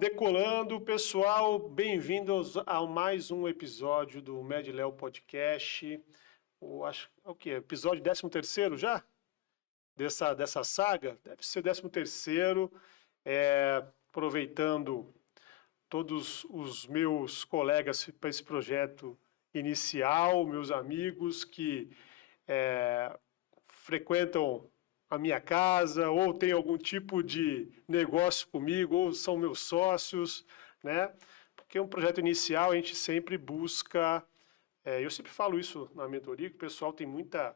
decolando, pessoal. Bem-vindos a mais um episódio do MedLeo Podcast. O quê? Episódio 13º já? Dessa saga? Deve ser o 13º. Aproveitando todos os meus colegas para esse projeto inicial, meus amigos que frequentam a minha casa, ou tem algum tipo de negócio comigo, ou são meus sócios, né? Porque é um projeto inicial, a gente sempre busca, eu sempre falo isso na mentoria, que o pessoal tem muita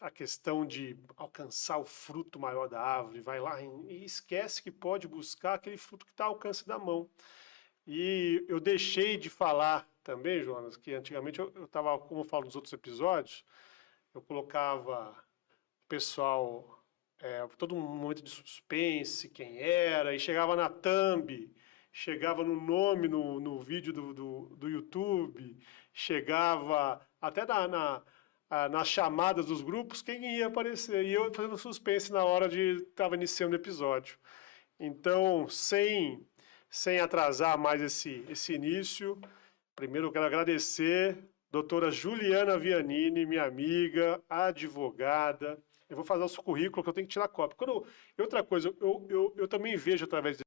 a questão de alcançar o fruto maior da árvore, vai lá e esquece que pode buscar aquele fruto que está ao alcance da mão. E eu deixei de falar também, Jonas, que antigamente eu estava, como eu falo nos outros episódios, eu colocava pessoal, todo um momento de suspense, quem era, e chegava na thumb, chegava no nome no vídeo do YouTube, chegava até nas chamadas dos grupos, quem ia aparecer, e eu fazendo suspense na hora de estava iniciando o episódio. Então, sem atrasar mais esse início, primeiro eu quero agradecer doutora Juliana Vianini, minha amiga, advogada. Eu vou fazer o seu currículo, que eu tenho que tirar cópia. Outra coisa, eu também vejo através de...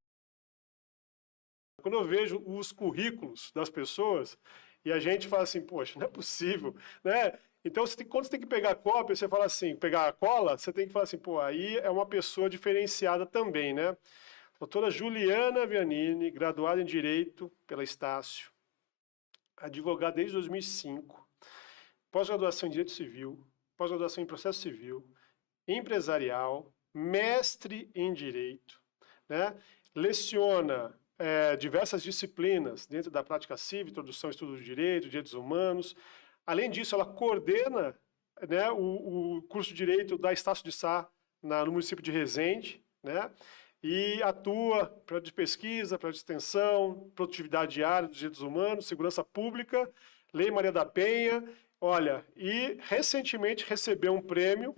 Quando eu vejo os currículos das pessoas, e a gente fala assim, poxa, não é possível, né? Então, quando você tem que pegar a cópia, você fala assim, pegar a cola, você tem que falar assim, pô, aí é uma pessoa diferenciada também, né? Doutora Juliana Vianini, graduada em Direito pela Estácio, advogada desde 2005, pós-graduação em Direito Civil, pós-graduação em Processo Civil, empresarial, mestre em Direito, né? Leciona diversas disciplinas dentro da prática civil, introdução ao estudo do direito, direitos humanos. Além disso, ela coordena, né, o curso de Direito da Estácio de Sá no município de Resende, né? E atua para de pesquisa, para de extensão, produtividade diária dos direitos humanos, segurança pública, Lei Maria da Penha. Olha, e recentemente recebeu um prêmio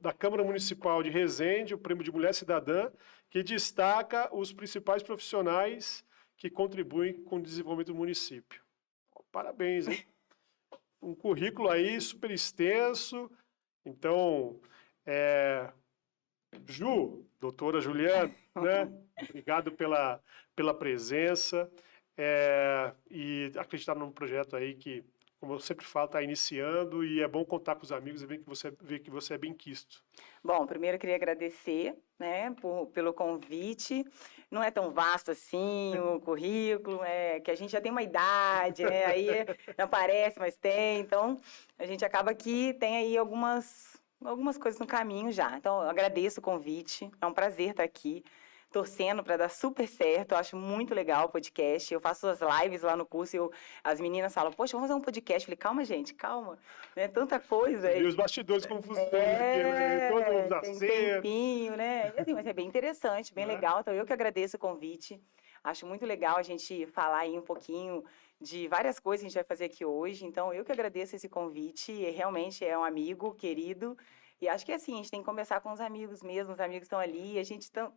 da Câmara Municipal de Resende, o Prêmio de Mulher Cidadã, que destaca os principais profissionais que contribuem com o desenvolvimento do município. Parabéns, hein? Um currículo aí super extenso. Então, doutora Juliana, né? Obrigado pela presença e acreditar num projeto aí que, como eu sempre falo, está iniciando e é bom contar com os amigos e ver que você é bem quisto. Bom, primeiro eu queria agradecer, né, pelo convite. Não é tão vasto assim o currículo, que a gente já tem uma idade, né, aí não aparece, mas tem. Então, a gente acaba que tem aí algumas coisas no caminho já. Então, eu agradeço o convite, é um prazer estar aqui, torcendo para dar super certo. Eu acho muito legal o podcast. Eu faço as lives lá no curso e as meninas falam, poxa, vamos fazer um podcast. Eu falei, calma, gente, calma. Né? Tanta coisa. E os bastidores como funcionam aqui, né? Todos os Tem acertos. tempinho, né? E assim, mas é bem interessante, bem legal. Então, eu que agradeço o convite. Acho muito legal a gente falar aí um pouquinho de várias coisas que a gente vai fazer aqui hoje. Então, eu que agradeço esse convite. Realmente é um amigo querido. E acho que assim, a gente tem que conversar com os amigos mesmo, os amigos estão ali,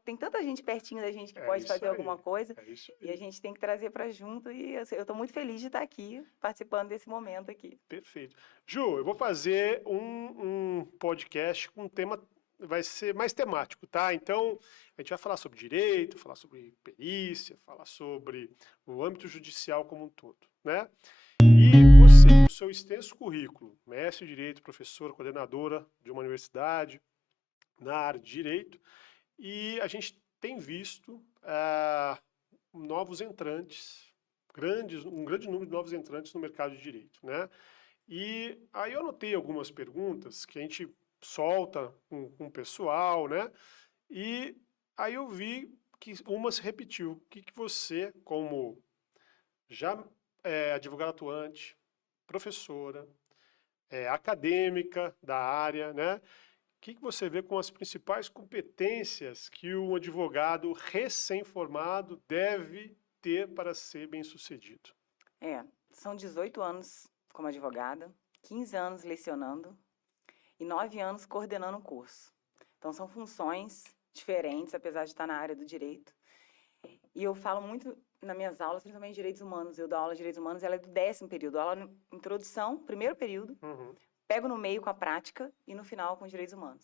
tem tanta gente pertinho da gente que pode fazer alguma coisa, e a gente tem que trazer para junto, e eu estou muito feliz de estar aqui, participando desse momento aqui. Perfeito. Ju, eu vou fazer um podcast com um tema, vai ser mais temático, tá? Então, a gente vai falar sobre direito, falar sobre perícia, falar sobre o âmbito judicial como um todo, né? E você, com o seu extenso currículo, mestre em Direito, professora, coordenadora de uma universidade na área de Direito, e a gente tem visto novos entrantes, um grande número de novos entrantes no mercado de Direito, né? E aí eu anotei algumas perguntas que a gente solta com o pessoal, né? E aí eu vi que uma se repetiu. O que você, como já advogada atuante, professora, acadêmica da área, né? O que você vê como as principais competências que um advogado recém-formado deve ter para ser bem-sucedido? São 18 anos como advogada, 15 anos lecionando e 9 anos coordenando um curso. Então, são funções diferentes, apesar de estar na área do direito. E eu falo muito nas minhas aulas, principalmente de direitos humanos. Eu dou aula de direitos humanos, ela é do 10º período. Aula introdução, primeiro período, Uhum. pego no meio com a prática e no final com direitos humanos.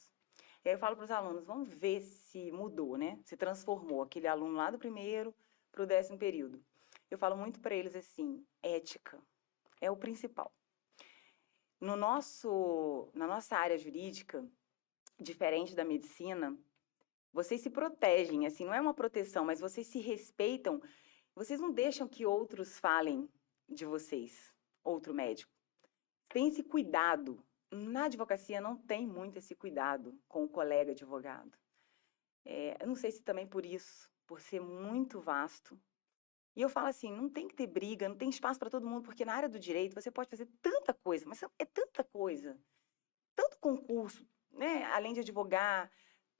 E aí eu falo para os alunos, vamos ver se mudou, né? Se transformou aquele aluno lá do primeiro para o 10º período. Eu falo muito para eles assim, ética é o principal. Na nossa área jurídica, diferente da medicina, vocês se protegem, assim, não é uma proteção, mas vocês se respeitam, vocês não deixam que outros falem de vocês, outro médico. Tem esse cuidado. Na advocacia não tem muito esse cuidado com o colega advogado. Eu não sei se também por isso, por ser muito vasto. E eu falo assim, não tem que ter briga, não tem espaço para todo mundo, porque na área do direito você pode fazer tanta coisa, mas é tanta coisa, tanto concurso, né? Além de advogar,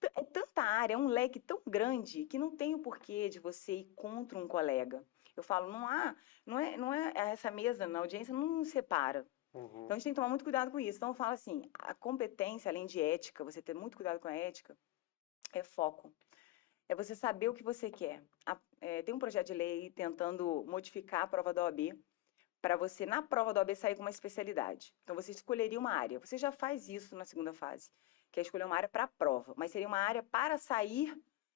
é tanta área, é um leque tão grande que não tem o porquê de você ir contra um colega. Eu falo, não é essa mesa na audiência não nos separa. Uhum. Então a gente tem que tomar muito cuidado com isso. Então eu falo assim, a competência, além de ética, você ter muito cuidado com a ética, é foco. É você saber o que você quer. Tem um projeto de lei tentando modificar a prova da OAB para você, na prova da OAB, sair com uma especialidade. Então, você escolheria uma área. Você já faz isso na segunda fase, que é escolher uma área para a prova, mas seria uma área para sair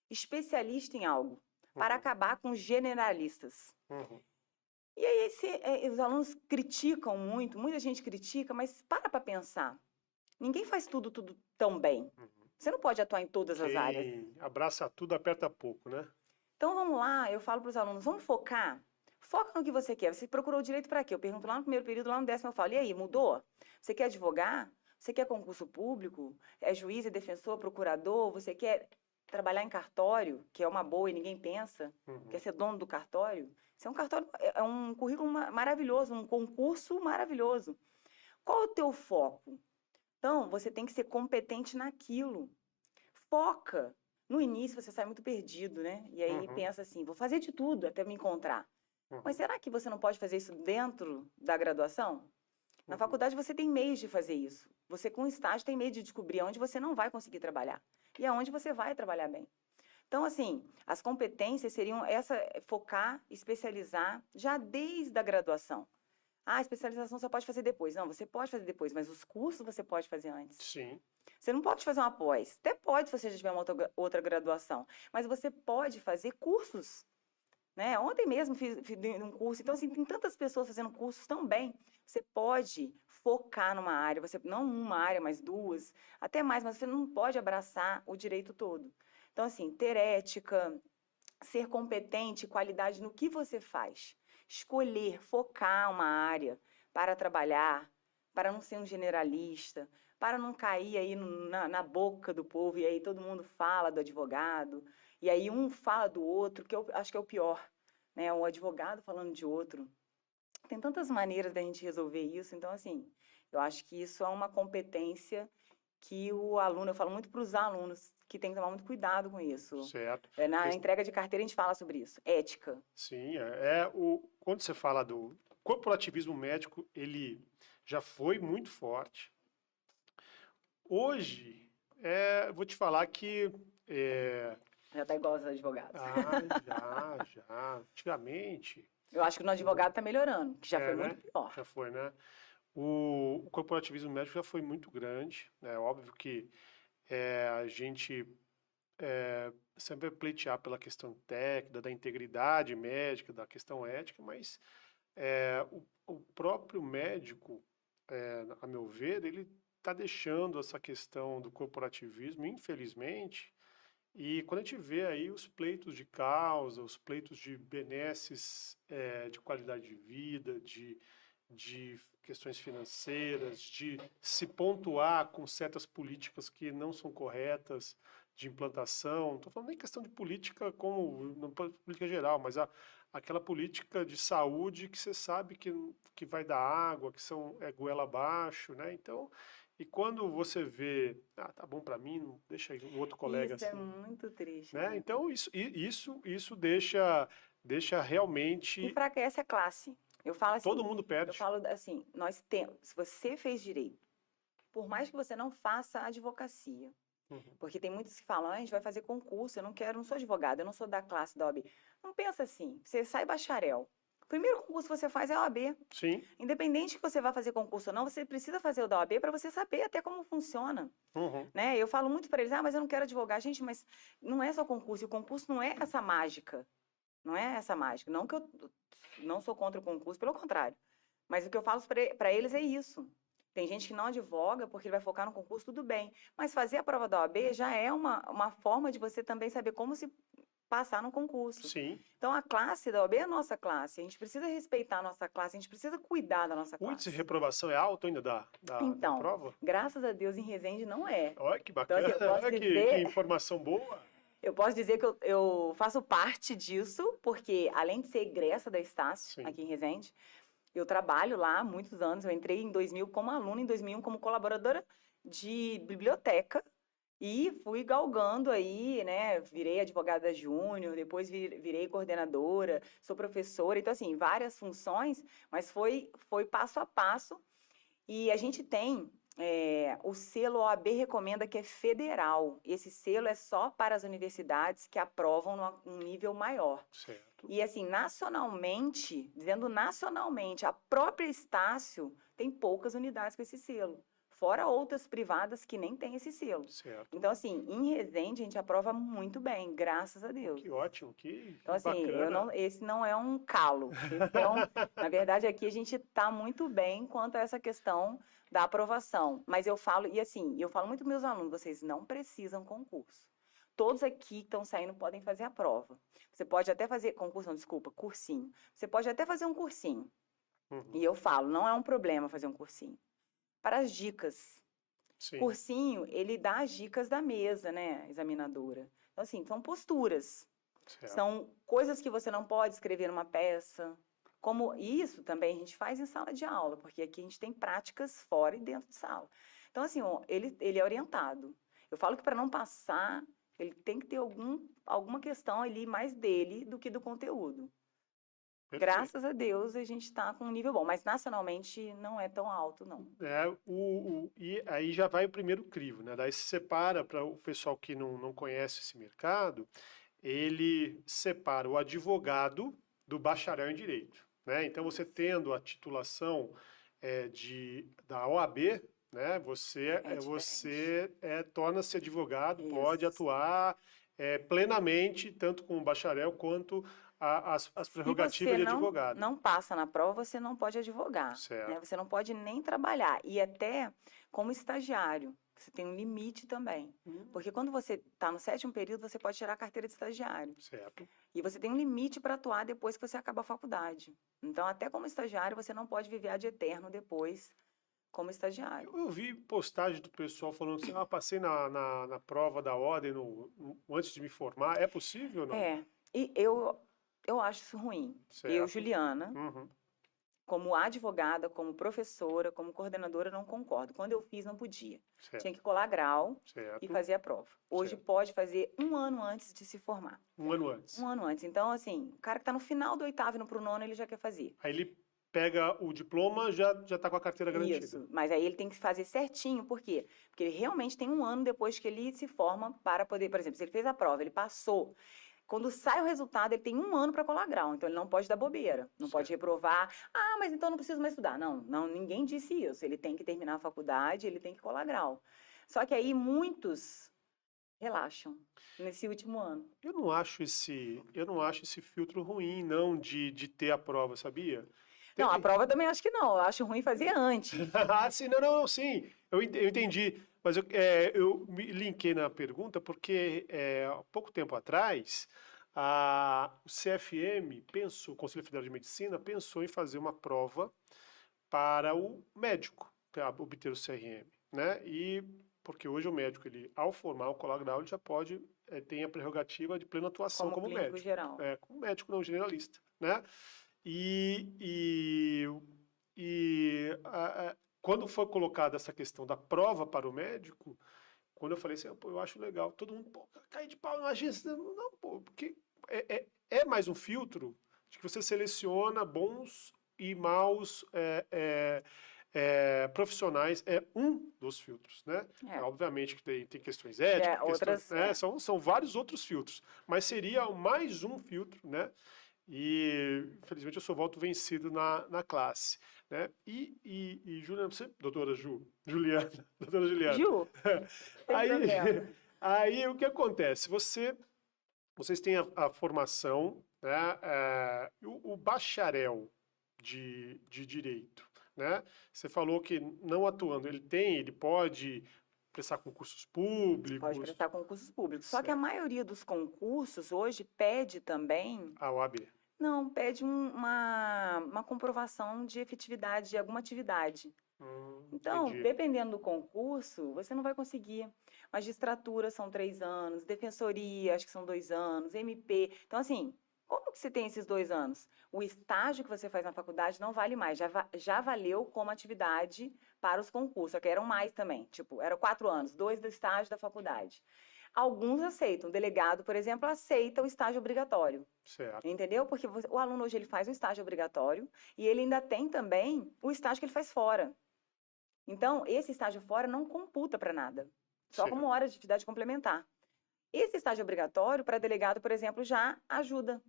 especialista em algo, para acabar com os generalistas. Uhum. E aí, os alunos criticam muito, muita gente critica, mas para pensar. Ninguém faz tudo tão bem. Você não pode atuar em todas as áreas. Quem abraça tudo, aperta pouco, né? Então, vamos lá, eu falo para os alunos, vamos focar? Foca no que você quer. Você procurou direito para quê? Eu pergunto lá no primeiro período, lá no 10º eu falo, e aí, mudou? Você quer advogar? Você quer concurso público? É juiz, é defensor, procurador? Você quer trabalhar em cartório, que é uma boa e ninguém pensa? Quer ser dono do cartório? Isso é um cartório, é um currículo maravilhoso, um concurso maravilhoso. Qual é o teu foco? Então, você tem que ser competente naquilo. Foca. No início você sai muito perdido, né? E aí pensa assim, vou fazer de tudo até me encontrar. Mas será que você não pode fazer isso dentro da graduação? Na faculdade você tem meios de fazer isso. Você com estágio tem meio de descobrir onde você não vai conseguir trabalhar e aonde você vai trabalhar bem. Então, assim, as competências seriam focar, especializar já desde a graduação. A especialização você pode fazer depois. Não, você pode fazer depois, mas os cursos você pode fazer antes. Sim. Você não pode fazer uma pós. Até pode se você já tiver uma outra graduação. Mas você pode fazer cursos. Né? Ontem mesmo fiz um curso. Então, assim, tem tantas pessoas fazendo cursos também. Você pode focar numa área. Não uma área, mas duas. Até mais, mas você não pode abraçar o direito todo. Então, assim, ter ética, ser competente, qualidade no que você faz. Escolher, focar uma área para trabalhar, para não ser um generalista, para não cair aí na boca do povo e aí todo mundo fala do advogado, e aí um fala do outro, que eu acho que é o pior, né? Um advogado falando de outro. Tem tantas maneiras da gente resolver isso, então, assim, eu acho que isso é uma competência que o aluno, eu falo muito para os alunos, que tem que tomar muito cuidado com isso. Certo. Na entrega de carteira a gente fala sobre isso, ética. Sim, quando você fala do corporativismo médico, ele já foi muito forte. Hoje, vou te falar que... Já está igual aos advogados. Já. Antigamente... Eu acho que no advogado está melhorando, que já foi muito pior. Já foi, né? O corporativismo médico já foi muito grande. É óbvio que a gente sempre vai pleitear pela questão técnica, da integridade médica, da questão ética, mas o próprio médico, a meu ver, ele está deixando essa questão do corporativismo, infelizmente, e quando a gente vê aí os pleitos de causa, os pleitos de benesses, de qualidade de vida, de questões financeiras, de se pontuar com certas políticas que não são corretas, de implantação, não estou falando nem questão de política como política geral, mas aquela política de saúde que você sabe que vai dar água, que é goela abaixo, né? Então, e quando você vê, tá bom para mim, não deixa o outro colega isso assim. Isso é muito triste. Né? Né? Então, isso deixa realmente... Enfraquece a classe. Eu falo assim, todo mundo perde. Eu falo assim, nós temos, se você fez direito, por mais que você não faça advocacia, Uhum. Porque tem muitos que falam, a gente vai fazer concurso, eu não quero, não sou advogada, eu não sou da classe da OAB. Não pensa assim, você sai bacharel. O primeiro concurso que você faz é a OAB. Sim. Independente que você vá fazer concurso ou não, você precisa fazer o da OAB para você saber até como funciona. Uhum. Né? Eu falo muito para eles, mas eu não quero advogar. Gente, mas não é só concurso, e o concurso não é essa mágica. Não é essa mágica. Não que eu não sou contra o concurso, pelo contrário. Mas o que eu falo para eles é isso. Tem gente que não advoga porque ele vai focar no concurso, tudo bem. Mas fazer a prova da OAB já é uma forma de você também saber como se passar no concurso. Sim. Então, a classe da OAB é a nossa classe. A gente precisa respeitar a nossa classe, a gente precisa cuidar da nossa O índice de classe. reprovação é alto ainda da Então, prova? graças a Deus, em Resende não é. Olha que Então, assim, bacana, eu posso olha que dizer, informação boa. eu posso dizer que eu faço parte disso, porque além de ser egressa da Estácio, Sim. aqui em Resende, eu trabalho lá há muitos anos. Eu entrei em 2000 como aluna, em 2001 como colaboradora de biblioteca e fui galgando aí, né? Virei advogada júnior, depois virei coordenadora, sou professora. Então, assim, várias funções, mas foi passo a passo. E a gente tem o selo OAB recomenda que é federal. Esse selo é só para as universidades que aprovam num nível maior. Certo. E assim, nacionalmente, dizendo nacionalmente, a própria Estácio tem poucas unidades com esse selo. Fora outras privadas que nem têm esse selo. Certo. Então, assim, em Resende a gente aprova muito bem, graças a Deus. Que ótimo, que Então, assim, bacana. esse não é um calo. Na verdade, aqui a gente está muito bem quanto a essa questão da aprovação. Mas eu falo, e assim, eu falo muito para meus alunos, vocês não precisam concurso. Todos aqui que estão saindo podem fazer a prova. Você pode até fazer, concurso não, desculpa, cursinho. Você pode até fazer um cursinho. Uhum. E eu falo, não é um problema fazer um cursinho. Para as dicas. Sim. Cursinho, ele dá as dicas da mesa, né, examinadora. Então, assim, são posturas. Certo. São coisas que você não pode escrever numa peça. Como isso também a gente faz em sala de aula, porque aqui a gente tem práticas fora e dentro de sala. Então, assim, ele é orientado. Eu falo que para não passar, ele tem que ter alguma questão ali mais dele do que do conteúdo. Perfeito. Graças a Deus a gente está com um nível bom, mas nacionalmente não é tão alto, não. E aí já vai o primeiro crivo, né? Daí se separa, para o pessoal que não conhece esse mercado, ele separa o advogado do bacharel em direito, né? Então você tendo a titulação da OAB, né? Você torna-se advogado, pode Isso. atuar plenamente, tanto como bacharel quanto as prerrogativas de advogado. Se você não passa na prova, você não pode advogar. Certo. Né? Você não pode nem trabalhar. E até como estagiário, você tem um limite também. Porque quando você está no 7º período, você pode tirar a carteira de estagiário. Certo. E você tem um limite para atuar depois que você acaba a faculdade. Então, até como estagiário, você não pode viver ad eterno depois como estagiário. Eu vi postagem do pessoal falando assim, passei na prova da ordem antes de me formar. É possível ou não? E eu acho isso ruim. Certo. Eu, Juliana, Uhum. como advogada, como professora, como coordenadora, não concordo. Quando eu fiz, não podia. Certo. Tinha que colar grau Certo. e fazer a prova. Hoje Certo. pode fazer 1 ano antes de se formar. 1 ano antes. 1 ano antes. Então, assim, o cara que está no final do 8º indo para o 9º, ele já quer fazer. Aí ele pega o diploma, já está com a carteira garantida. Isso, mas aí ele tem que fazer certinho. Por quê? Porque ele realmente tem 1 ano depois que ele se forma para poder, por exemplo, se ele fez a prova, ele passou. Quando sai o resultado, ele tem 1 ano para colar grau, então ele não pode dar bobeira, não pode reprovar. Mas então não preciso mais estudar. Não, ninguém disse isso. Ele tem que terminar a faculdade, ele tem que colar grau. Só que aí muitos relaxam nesse último ano. Eu não acho esse filtro ruim, não, de ter a prova, sabia? Não, a prova também acho que não. Eu acho ruim fazer antes. Sim, não, sim. Eu entendi. Mas eu me linkei na pergunta porque há pouco tempo atrás o CFM o Conselho Federal de Medicina, pensou em fazer uma prova para o médico, para obter o CRM, né? E porque hoje o médico, ao formar o colar grau, ele já tem a prerrogativa de plena atuação como médico. Geral. Como médico não generalista, né? Quando foi colocada essa questão da prova para o médico, quando eu falei assim, eu acho legal, todo mundo, cai de pau, imagina, não, porque é mais um filtro de que você seleciona bons e maus profissionais é um dos filtros, né? Obviamente que tem questões éticas, outras, né? São vários outros filtros, mas seria mais um filtro, né? E, infelizmente, eu sou voto vencido na classe, né? Juliana, você, Juliana, doutora Juliana, Ju, tem aí, problema. aí o que acontece? Vocês têm a formação, né? O bacharel de direito, né? Você falou que não atuando, ele pode prestar concursos públicos. Pode prestar concursos públicos. Só Certo. que a maioria dos concursos hoje pede também. A OAB. Não, pede uma comprovação de efetividade de alguma atividade. Então, Entendi. dependendo do concurso, você não vai conseguir. Magistratura são 3 anos, defensoria, acho que são 2 anos, MP. Então, assim, como que você tem esses 2 anos? O estágio que você faz na faculdade não vale mais, já valeu como atividade para os concursos, só que eram mais também, tipo, eram 4 anos, 2 do estágio da faculdade. Alguns aceitam, o delegado, por exemplo, aceita o estágio obrigatório. Certo. Entendeu? Porque o aluno hoje ele faz o estágio obrigatório e ele ainda tem também o estágio que ele faz fora. Então, esse estágio fora não computa para nada, só Certo. como hora de atividade complementar. Esse estágio obrigatório, para delegado, por exemplo, já ajuda.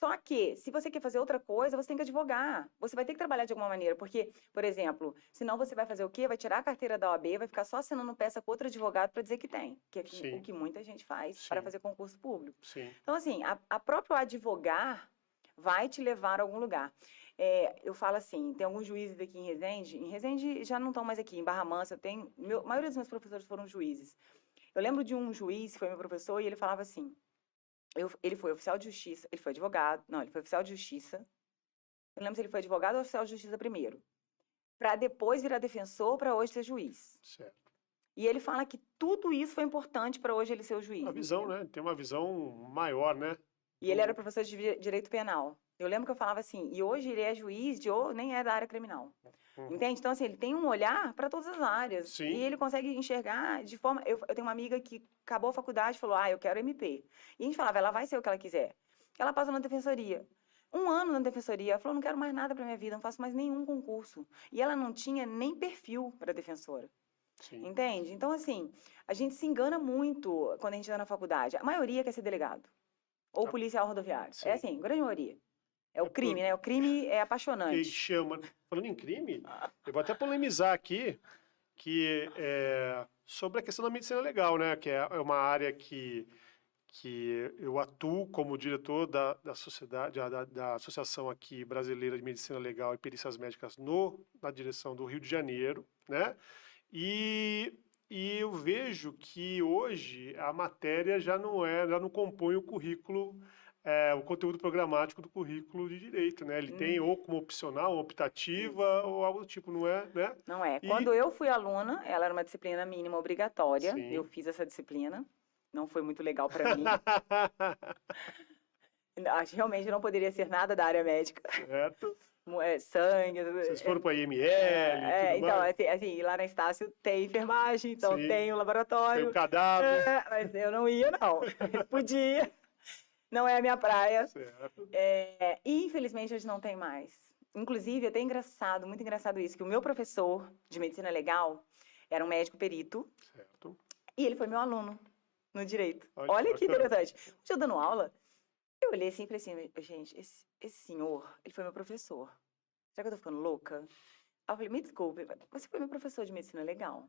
Só que, se você quer fazer outra coisa, você tem que advogar. Você vai ter que trabalhar de alguma maneira, porque, por exemplo, senão você vai fazer o quê? Vai tirar a carteira da OAB, vai ficar só assinando peça com outro advogado para dizer que tem, que é o que muita gente faz para fazer concurso público. Sim. Então, assim, a próprio advogar vai te levar a algum lugar. Eu falo assim, tem alguns juízes aqui em Resende já não estão mais aqui, em Barra Mansa, a maioria dos meus professores foram juízes. Eu lembro de um juiz que foi meu professor e ele falava assim, ele foi oficial de justiça, ele foi advogado, não, ele foi oficial de justiça, eu não lembro se ele foi advogado ou oficial de justiça primeiro, para depois virar defensor, para hoje ser juiz. Certo. E ele fala que tudo isso foi importante para hoje ele ser o juiz. Uma visão, né? Tem uma visão maior, né? E ele era professor de direito penal. Eu lembro que eu falava assim, e hoje ele é juiz nem é da área criminal. Entende? Então, assim, ele tem um olhar para todas as áreas. Sim. E ele consegue enxergar de forma... Eu tenho uma amiga que acabou a faculdade e falou, eu quero MP. E a gente falava, ela vai ser o que ela quiser. Ela passou na defensoria. 1 ano na defensoria. Ela falou, não quero mais nada para minha vida, não faço mais nenhum concurso. E ela não tinha nem perfil para defensora. Sim. Entende? Então, assim, a gente se engana muito quando a gente está na faculdade. A maioria quer ser delegado. Ou policial rodoviário. Sim. É assim, grande maioria. É o crime, né? O crime é apaixonante. Que chama... Falando em crime, eu vou até polemizar aqui que sobre a questão da medicina legal, né? Que é uma área que eu atuo como diretor da sociedade, da Associação aqui Brasileira de Medicina Legal e Perícias Médicas na direção do Rio de Janeiro, né? E eu vejo que hoje a matéria já não compõe o currículo, o conteúdo programático do currículo de direito, né? Ele tem ou como opcional, ou optativa, ou algo do tipo, não é, né? Não é. Quando eu fui aluna, ela era uma disciplina mínima obrigatória. Sim. Eu fiz essa disciplina. Não foi muito legal para mim. Realmente não poderia ser nada da área médica. Certo. Sangue. Vocês foram para a IML, tudo então, mais? assim, lá na Estácio tem enfermagem, então Sim. tem o laboratório. Tem o cadáver. Mas eu não ia, não. Podia. Não é a minha praia. Certo. E infelizmente hoje não tem mais. Inclusive, é até engraçado, muito engraçado isso, que o meu professor de medicina legal era um médico perito. Certo. E ele foi meu aluno no direito. Olha que interessante. Um dia dando aula, eu olhei assim e falei assim, gente, esse senhor, ele foi meu professor. Será que eu tô ficando louca? Aí eu falei, me desculpe, você foi meu professor de medicina legal?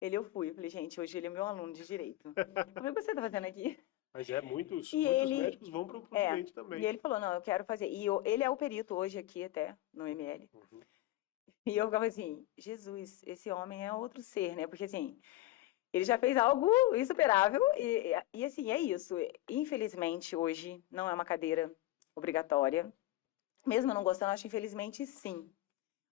Eu fui. Eu falei, gente, hoje ele é meu aluno de direito. Eu falei, o que você tá fazendo aqui? Mas muitos ele- médicos vão para o direito também. E ele falou, não, eu quero fazer. E ele é o perito hoje aqui até, no ML. Uhum. E eu ficava assim, Jesus, esse homem é outro ser, né? Porque assim, ele já fez algo insuperável e assim, é isso. Infelizmente, hoje, não é uma cadeira obrigatória. Mesmo eu não gostando, acho infelizmente sim.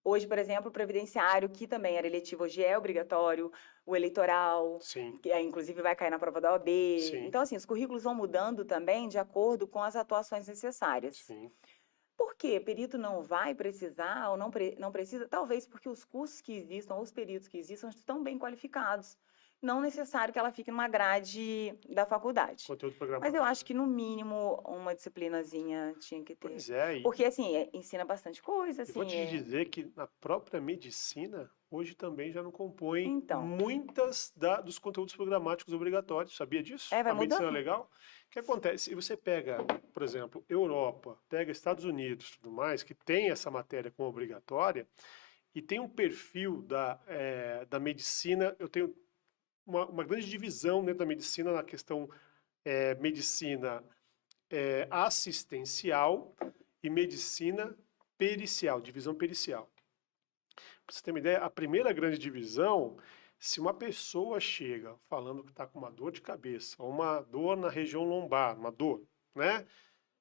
Hoje, por exemplo, o previdenciário, que também era eletivo, hoje é obrigatório, o eleitoral, Sim. que inclusive vai cair na prova da OAB. Sim. Então, assim, os currículos vão mudando também de acordo com as atuações necessárias. Sim. Por quê? Perito não vai precisar ou não precisa? Talvez porque os cursos que existam, os peritos que existam, estão bem qualificados. não necessário que ela fique numa grade da faculdade. Conteúdo programado. Mas eu acho que, no mínimo, uma disciplinazinha tinha que ter. Pois é, Porque, assim, ensina bastante coisa, e vou assim. te dizer que na própria medicina, hoje também já não compõe Então. muitas dos conteúdos programáticos obrigatórios. Sabia disso? Vai A medicina mudando. legal? O que acontece? Se você pega, por exemplo, Europa, pega Estados Unidos e tudo mais, que tem essa matéria como obrigatória, e tem um perfil da medicina, eu tenho uma grande divisão dentro da medicina na questão medicina assistencial e medicina pericial, divisão pericial. Para você ter uma ideia, a primeira grande divisão, se uma pessoa chega falando que está com uma dor de cabeça, ou uma dor na região lombar, uma dor, né?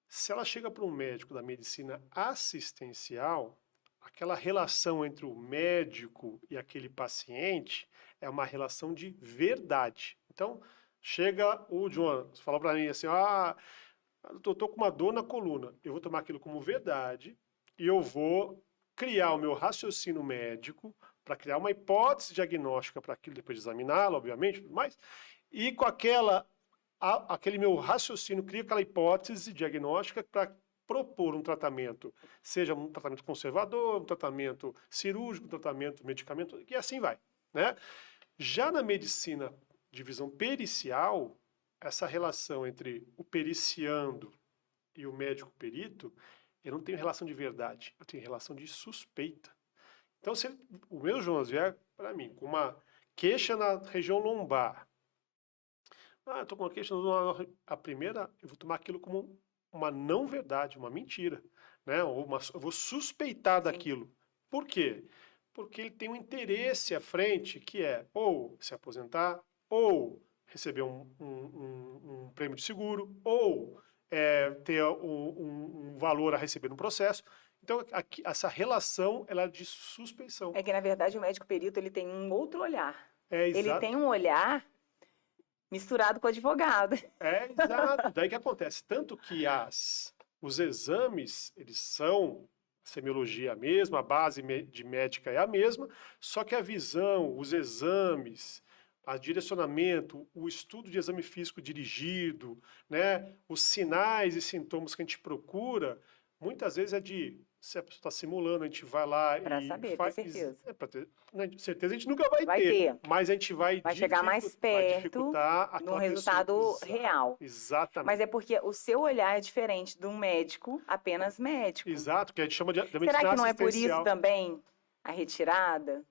Se ela chega para um médico da medicina assistencial, aquela relação entre o médico e aquele paciente é uma relação de verdade. Então, chega o Jonas, fala para mim assim, eu estou com uma dor na coluna, eu vou tomar aquilo como verdade e eu vou criar o meu raciocínio médico para criar uma hipótese diagnóstica para aquilo, depois de examiná-lo, obviamente, tudo mais, e com aquele meu raciocínio cria aquela hipótese diagnóstica para propor um tratamento, seja um tratamento conservador, um tratamento cirúrgico, um tratamento medicamento, e assim vai, né? Já na medicina de visão pericial, essa relação entre o periciando e o médico perito, eu não tenho relação de verdade, eu tenho relação de suspeita. Então, se o meu Jonas vier para mim com uma queixa na região lombar, eu estou com uma queixa a primeira, eu vou tomar aquilo como uma não verdade, uma mentira, né? Ou eu vou suspeitar daquilo. Por quê? Porque ele tem um interesse à frente, que é ou se aposentar, ou receber um prêmio de seguro, ou ter um valor a receber no processo. Então, essa relação ela é de suspeição. É que, na verdade, o médico perito ele tem um outro olhar. Exato. Ele tem um olhar misturado com o advogado. Exato. Daí que acontece. Tanto que os exames, eles são, a semiologia é a mesma, a base de médica é a mesma, só que a visão, os exames, o direcionamento, o estudo de exame físico dirigido, né, os sinais e sintomas que a gente procura, muitas vezes se a pessoa está simulando, a gente vai lá Pra e saber, faz. ter certeza. Para ter certeza a gente nunca vai Vai ter. mas a gente vai chegar mais vai perto dificultar de um aquela resultado pessoa. real. Exatamente. Mas é porque o seu olhar é diferente de um médico, apenas médico. Exato, que a gente chama de medicina Será que não é por isso assistencial. também a retirada?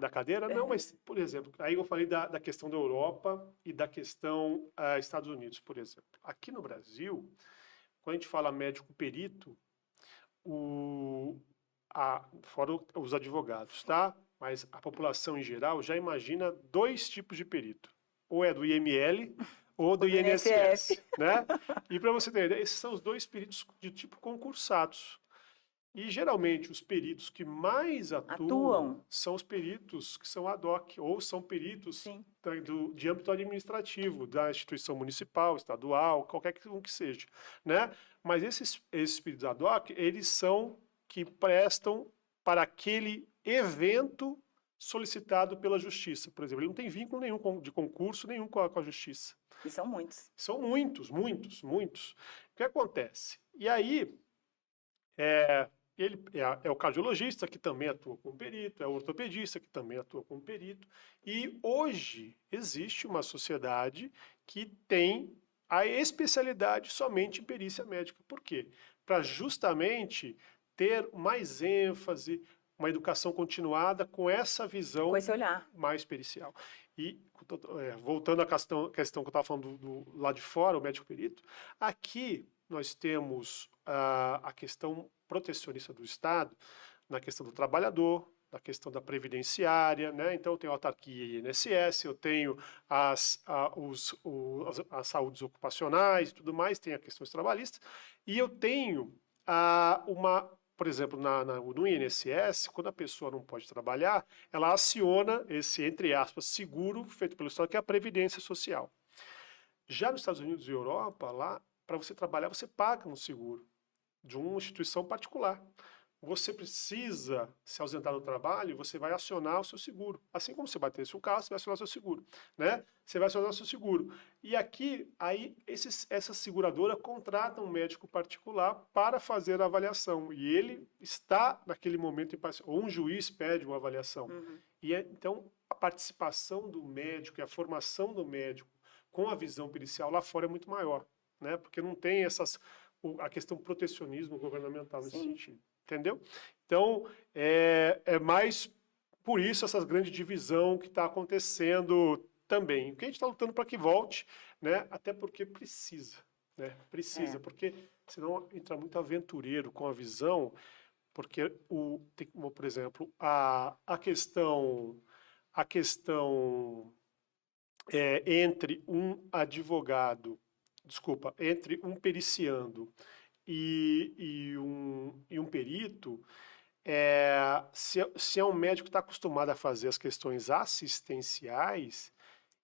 Da cadeira? Não, mas, por exemplo, aí eu falei da questão da Europa e da questão Estados Unidos, por exemplo. Aqui no Brasil, quando a gente fala médico perito, fora os advogados, tá? Mas a população em geral já imagina dois tipos de perito. Ou é do IML ou do INSS, né? E para você ter ideia, esses são os dois peritos de tipo concursados. E geralmente os peritos que mais atuam são os peritos que são ad hoc, ou são peritos de âmbito administrativo, da instituição municipal, estadual, qualquer um que seja, né? Mas esses peritos ad hoc, eles são que prestam para aquele evento solicitado pela justiça. Por exemplo, ele não tem vínculo nenhum de concurso nenhum com a justiça. E são muitos. São muitos, muitos, muitos. O que acontece? E aí, ele é o cardiologista, que também atua como perito, é o ortopedista, que também atua como perito. E hoje existe uma sociedade que tem a especialidade somente em perícia médica. Por quê? Para justamente ter mais ênfase, uma educação continuada com essa visão com esse olhar mais pericial. E, voltando à questão que eu estava falando do lado de fora, o médico perito, aqui nós temos a questão protecionista do Estado, na questão do trabalhador, na questão da previdenciária, né? Então eu tenho a autarquia e INSS, eu tenho as saúdes ocupacionais e tudo mais, tem a questões trabalhistas, e eu tenho por exemplo, no INSS, quando a pessoa não pode trabalhar, ela aciona esse, entre aspas, seguro feito pelo Estado, que é a Previdência Social. Já nos Estados Unidos e Europa, lá, para você trabalhar, você paga um seguro de uma instituição particular. você precisa se ausentar do trabalho, você vai acionar o seu seguro. Assim como você batesse um carro, você vai acionar o seu seguro, né? Você vai acionar o seu seguro. E aqui, aí, essa seguradora contrata um médico particular para fazer a avaliação. E ele está, naquele momento, imparcial. Ou um juiz pede uma avaliação. E então, a participação do médico e a formação do médico com a visão pericial lá fora é muito maior, né? Porque não tem a questão protecionismo governamental nesse sentido. Entendeu? Então, é mais por isso essa grande divisão que está acontecendo também. O que a gente está lutando para que volte, né? Até porque precisa, né? Precisa, porque senão entra muito aventureiro com a visão, porque, por exemplo, a questão entre um advogado, entre um periciando e um perito, se é um médico que está acostumado a fazer as questões assistenciais,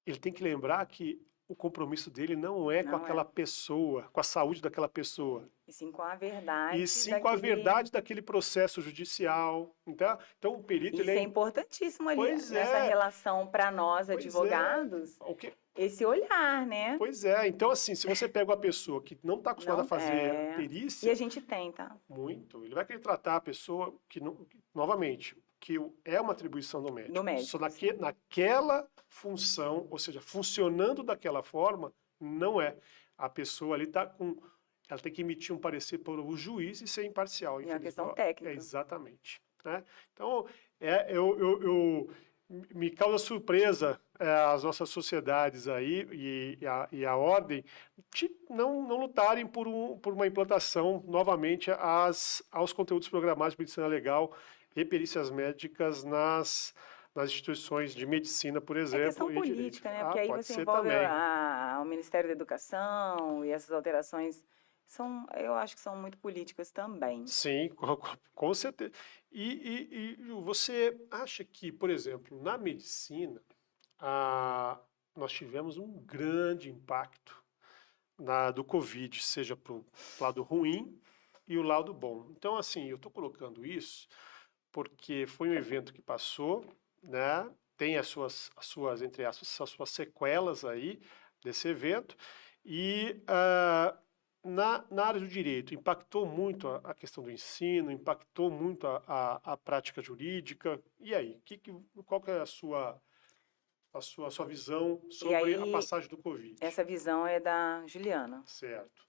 ele tem que lembrar que o compromisso dele não é com aquela pessoa, com a saúde daquela pessoa. E sim com a verdade. E sim com a verdade daquele processo judicial. Então o perito... Isso é importantíssimo ali, nessa relação para nós, advogados. Esse olhar, né? Pois é. Então, assim, se você pega uma pessoa que não está acostumada a fazer perícia... E a gente tem, tá? Muito. Ele vai querer tratar a pessoa que, novamente, que é uma atribuição do médico. Só naquela função, ou seja, funcionando daquela forma, não é. A pessoa ali está com... Ela tem que emitir um parecer para o juiz e ser imparcial. É uma questão técnica. Exatamente. Né? Então, me causa surpresa as nossas sociedades aí e a ordem de não lutarem por uma implantação novamente aos conteúdos programados de medicina legal e perícias médicas nas instituições de medicina, por exemplo. É questão política, né? Porque aí você envolve o Ministério da Educação e essas alterações eu acho que são muito políticas também. Sim, com certeza. E você acha que, por exemplo, na medicina, nós tivemos um grande impacto do Covid, seja para o lado ruim e o lado bom. Então, assim, eu estou colocando isso porque foi um evento que passou, né? Tem as suas, entre aspas, as suas sequelas aí desse evento, e na área do direito, impactou muito a questão do ensino, impactou muito a prática jurídica. E aí, qual que é a sua visão sobre a passagem do Covid? Essa visão é da Juliana. Certo.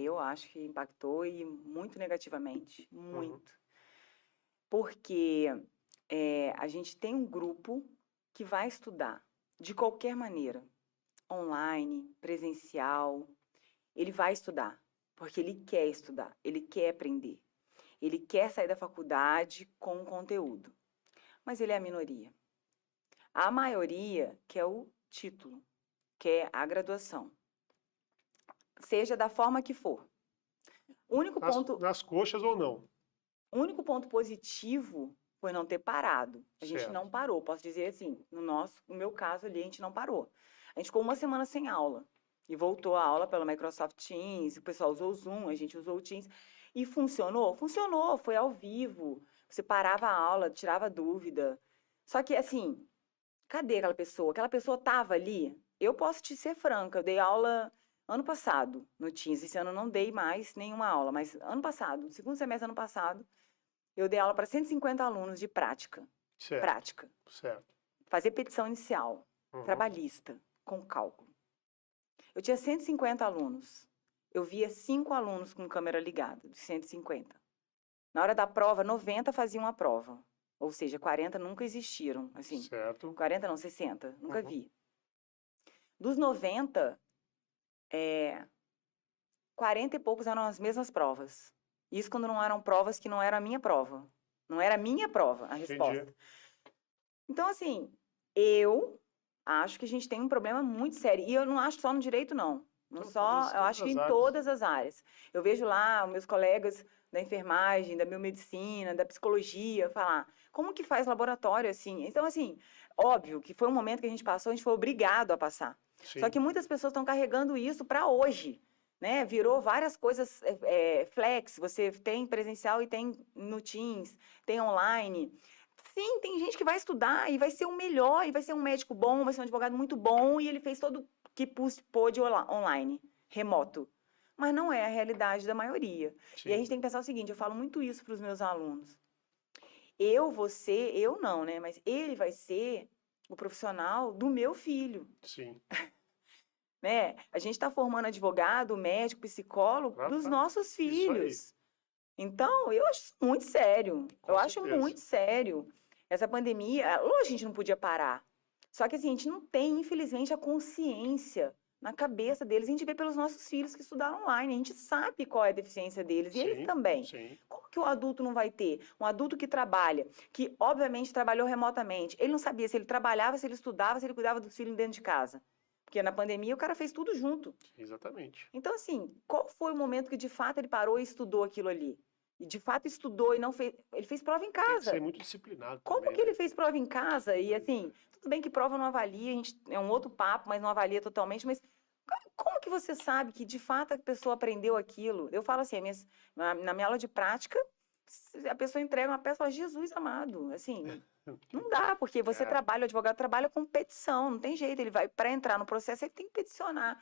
Eu acho que impactou e muito negativamente, muito. Porque a gente tem um grupo que vai estudar de qualquer maneira, online, presencial. Ele vai estudar, porque ele quer estudar, ele quer aprender. Ele quer sair da faculdade com conteúdo. Mas ele é a minoria. A maioria quer o título, quer a graduação. Seja da forma que for. Nas coxas ou não? O único ponto positivo foi não ter parado. A gente não parou, posso dizer assim, no meu caso ali, a gente não parou. A gente ficou 1 semana sem aula. E voltou a aula pela Microsoft Teams, o pessoal usou o Zoom, a gente usou o Teams. E funcionou? Funcionou, foi ao vivo. Você parava a aula, tirava dúvida. Só que, assim, cadê aquela pessoa? Aquela pessoa estava ali. Eu posso te ser franca, eu dei aula ano passado no Teams. Esse ano eu não dei mais nenhuma aula, mas ano passado, no segundo semestre ano passado, eu dei aula para 150 alunos de prática. Certo. Prática. Certo. Fazer petição inicial, trabalhista, com cálculo. Eu tinha 150 alunos. Eu via 5 alunos com câmera ligada, de 150. Na hora da prova, 90 faziam a prova. Ou seja, 40 nunca existiram. Assim, certo. 40 não, 60. Nunca vi. Dos 90, 40 e poucos eram as mesmas provas. Isso quando não eram provas que não era a minha prova. Não era a minha prova, a resposta. Entendi. Então, assim, eu acho que a gente tem um problema muito sério. E eu não acho só no direito, não. Eu acho que em todas as áreas. Eu vejo lá os meus colegas da enfermagem, da biomedicina, da psicologia, falar como que faz laboratório, assim. Então, assim, óbvio que foi um momento que a gente passou, a gente foi obrigado a passar. Sim. Só que muitas pessoas estão carregando isso para hoje. né? Virou várias coisas flex, você tem presencial e tem no Teams, tem online. Sim, tem gente que vai estudar e vai ser o melhor, e vai ser um médico bom, vai ser um advogado muito bom, e ele fez todo o que pôde online, remoto. Mas não é a realidade da maioria. E a Sim, gente tem que pensar o seguinte, eu falo muito isso para os meus alunos. Eu não, né? Mas ele vai ser o profissional do meu filho, sim. né? A gente está formando advogado, médico, psicólogo dos nossos Isso aí, filhos. Então, eu acho isso muito sério. com Eu acho certeza. muito sério. Essa pandemia, lógico, a gente não podia parar. Só que assim, a gente não tem, infelizmente, a consciência na cabeça deles. A gente vê pelos nossos filhos que estudaram online. A gente sabe qual é a deficiência deles. E eles Sim, também. sim. Como que o adulto não vai ter? Um adulto que trabalha, que obviamente trabalhou remotamente. Ele não sabia se ele trabalhava, se ele estudava, se ele cuidava dos filhos dentro de casa. Porque na pandemia o cara fez tudo junto. Exatamente. Então, assim, qual foi o momento que de fato ele parou e estudou aquilo ali? E de fato estudou e não fez. Ele fez prova em Tem que ser casa. muito disciplinado Como também, que né? ele fez prova em casa? E Pois é. assim, tudo bem que prova não avalia, a gente, é um outro papo, mas não avalia totalmente. Mas como que você sabe que de fato a pessoa aprendeu aquilo? Eu falo assim, na minha aula de prática, a pessoa entrega uma peça e fala, Jesus amado, assim, não dá, porque você É, trabalha, o advogado trabalha com petição, não tem jeito, ele vai, para entrar no processo, ele tem que peticionar.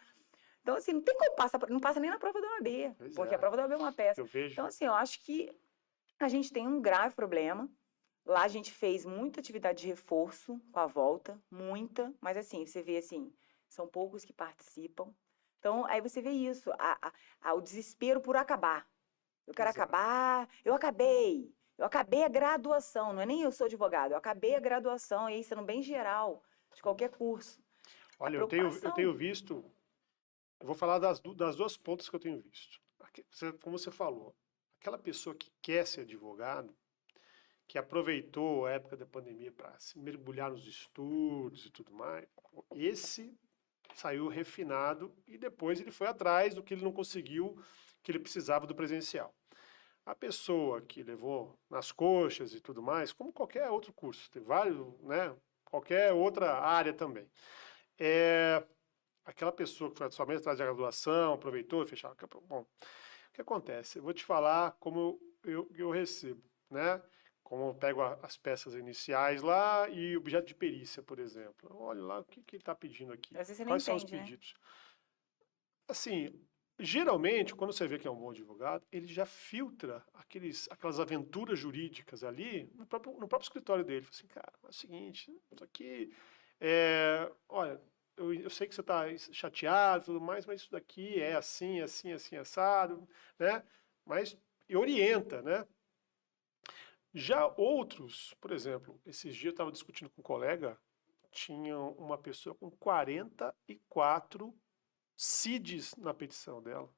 Então, assim, não tem como passar, não passa nem na prova da OAB, pois porque a é. prova da OAB é uma peça. Eu vejo. Então, assim, eu acho que a gente tem um grave problema. Lá a gente fez muita atividade de reforço com a volta, muita, mas assim, você vê assim, são poucos que participam. Então, aí você vê isso, o desespero por acabar. Eu quero Exato. acabar, eu acabei a graduação, não é nem eu sou advogado, eu acabei a graduação, e aí sendo bem geral, de qualquer curso. A Olha, eu preocupação, tenho visto, eu vou falar das duas pontas que eu tenho visto. Como você falou, aquela pessoa que quer ser advogado, que aproveitou a época da pandemia para se mergulhar nos estudos e tudo mais, esse saiu refinado e depois ele foi atrás do que ele não conseguiu, que ele precisava do presencial. A pessoa que levou nas coxas e tudo mais, como qualquer outro curso, tem vários, né? Qualquer outra área também. É, aquela pessoa que foi somente atrás da graduação, aproveitou e fechou. Bom, o que acontece? Eu vou te falar como eu recebo, né? Como eu pego as peças iniciais lá e objeto de perícia, por exemplo. Olha lá o que ele está pedindo aqui. às vezes você nem Quais são os entende, né? pedidos? Assim, geralmente, quando você vê que é um bom advogado, ele já filtra aquelas aventuras jurídicas ali no próprio escritório dele. Fala assim, cara, é o seguinte, isso aqui, olha, eu sei que você está chateado e tudo mais, mas isso daqui é assim, assim, assim, assado, né? Mas, e orienta, né? Já outros, por exemplo, esses dias eu estava discutindo com um colega, tinha uma pessoa com 44 CIDs na petição dela,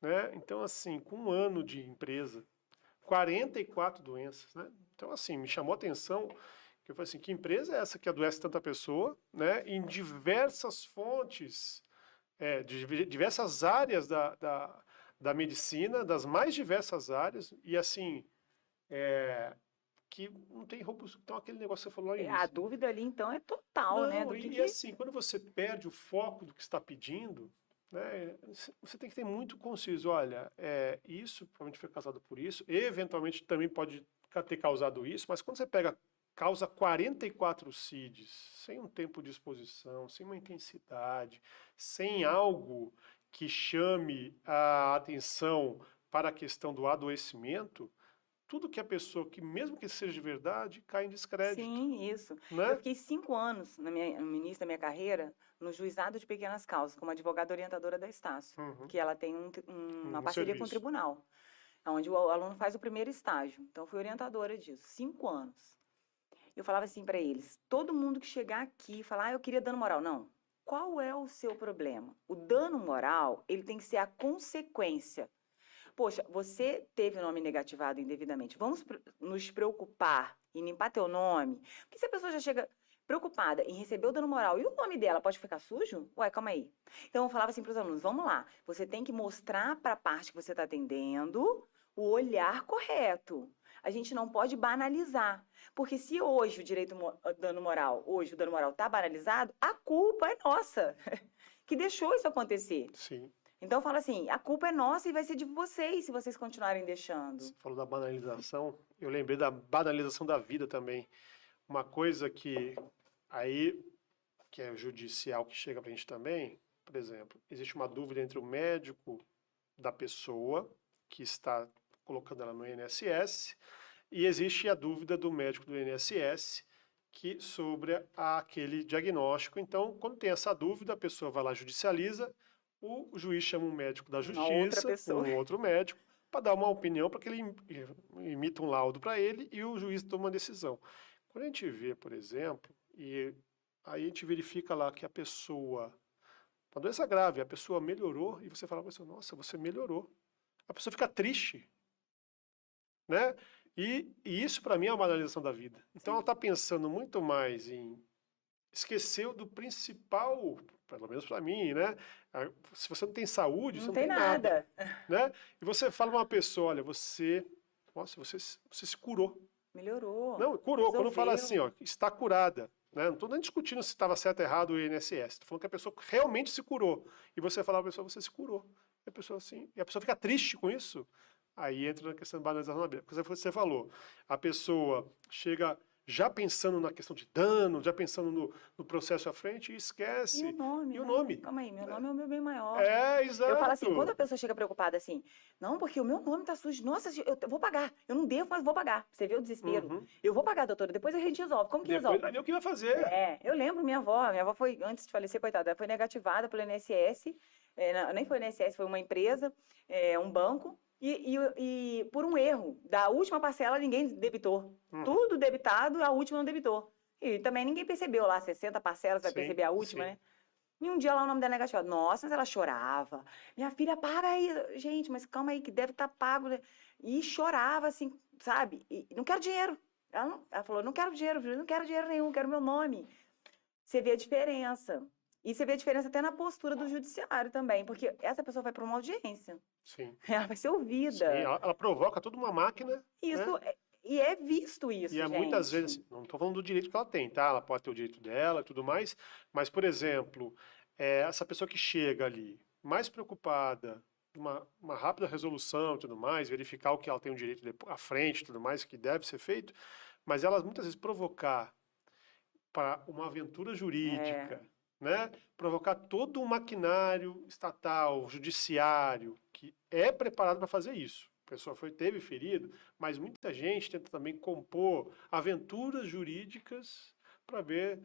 né? Então, assim, com um ano de empresa, 44 doenças, né? Então, assim, me chamou a atenção que eu falei assim, que empresa é essa que adoece tanta pessoa, né? Em diversas fontes, de diversas áreas da medicina, das mais diversas áreas, e assim, que não tem roupa, então aquele negócio que você falou lá no A início, né? dúvida ali, então, é total, né? Não, Do e que... assim, quando você perde o foco do que está pedindo, né, você tem que ter muito conciso. Olha, isso provavelmente foi causado por isso, eventualmente também pode ter causado isso, mas quando você causa 44 CIDs, sem um tempo de exposição, sem uma intensidade, sem algo que chame a atenção para a questão do adoecimento, tudo que a pessoa, que mesmo que seja de verdade, cai em descrédito, Sim, isso. Eu né? fiquei 5 anos no início da minha carreira no juizado de pequenas causas, como advogada orientadora da Estácio, Uhum. que ela tem uma Um parceria com o serviço. tribunal, onde o aluno faz o primeiro estágio. Então, fui orientadora disso, 5 anos. Eu falava assim para eles: todo mundo que chegar aqui e falar, eu queria dano moral. Não. Qual é o seu problema? O dano moral, ele tem que ser a consequência. Poxa, você teve o nome negativado indevidamente. Vamos nos preocupar em limpar teu nome? Porque se a pessoa já chega preocupada em receber o dano moral e o nome dela pode ficar sujo? Ué, calma aí. Então, eu falava assim para os alunos: vamos lá, você tem que mostrar para a parte que você está atendendo o olhar correto. A gente não pode banalizar. Porque se hoje o direito dano moral, hoje o dano moral está banalizado, a culpa é nossa, que deixou isso acontecer. Sim. Então, eu falo assim, a culpa é nossa e vai ser de vocês, se vocês continuarem deixando. Você falou da banalização, eu lembrei da banalização da vida também. Uma coisa aí, que é judicial, que chega pra gente também, por exemplo, existe uma dúvida entre o médico da pessoa, que está colocando ela no INSS, e existe a dúvida do médico do INSS sobre aquele diagnóstico. Então, quando tem essa dúvida, a pessoa vai lá, judicializa, o juiz chama um médico da Uma outra justiça, pessoa. um outro médico, para dar uma opinião, para que ele emita um laudo para ele e o juiz toma uma decisão. Quando a gente vê, por exemplo, e aí a gente verifica lá que a pessoa, uma doença grave, a pessoa melhorou, e você fala para a pessoa, nossa, você melhorou. A pessoa fica triste, né? E isso para mim é uma banalização da vida. Então ela está pensando muito mais em esquecer do principal, pelo menos para mim, né? Se você não tem saúde, você Não não tem tem nada, nada. né? E você fala para uma pessoa, olha, nossa, você se curou. Melhorou. Não, curou. Quando fala assim, Resolveu. ó, está curada, né? Não estou nem discutindo se estava certo ou errado o INSS. Estou falando que a pessoa realmente se curou. E você fala para a pessoa, você se curou. E a pessoa assim, e a pessoa fica triste com isso. Aí entra na questão de banalização da vida. Porque você falou, a pessoa chega já pensando na questão de dano, já pensando no processo à frente e esquece. E o nome, E o né? nome. Calma aí, meu nome é o meu bem maior. É, exato. Eu falo assim, quando a pessoa chega preocupada assim, não, porque o meu nome tá sujo, nossa, eu vou pagar, eu não devo, mas vou pagar. Você vê o desespero. Uhum. Eu vou pagar, doutora, depois a gente resolve. Como que Depois resolve? vai ver o que vai fazer. Eu lembro minha avó foi, antes de falecer, coitada, ela foi negativada pelo INSS, nem foi o INSS, foi uma empresa, um banco, e por um erro, da última parcela ninguém debitou. Uhum. Tudo debitado, a última não debitou. E também ninguém percebeu lá, 60 parcelas, vai Sim, perceber a última, sim. né? E um dia lá o nome dela negativado. Nossa, mas ela chorava. Minha filha, paga aí. Gente, mas calma aí, que deve estar pago, né? E chorava, assim, sabe? E não quero dinheiro. Ela falou, não quero dinheiro, filho, não quero dinheiro nenhum, quero meu nome. Você vê a diferença. E você vê a diferença até na postura do judiciário também, porque essa pessoa vai para uma audiência. Sim. Ela vai ser ouvida. Sim, ela provoca toda uma máquina. Isso, né? e é visto isso, E é gente. muitas vezes, assim, não estou falando do direito que ela tem, tá? Ela pode ter o direito dela e tudo mais, mas, por exemplo, essa pessoa que chega ali, mais preocupada, uma rápida resolução e tudo mais, verificar o que ela tem o direito à frente e tudo mais, que deve ser feito, mas ela muitas vezes provocar para uma aventura jurídica, né? Provocar todo um maquinário estatal, judiciário, que é preparado para fazer isso. A pessoa teve ferido, mas muita gente tenta também compor aventuras jurídicas para ver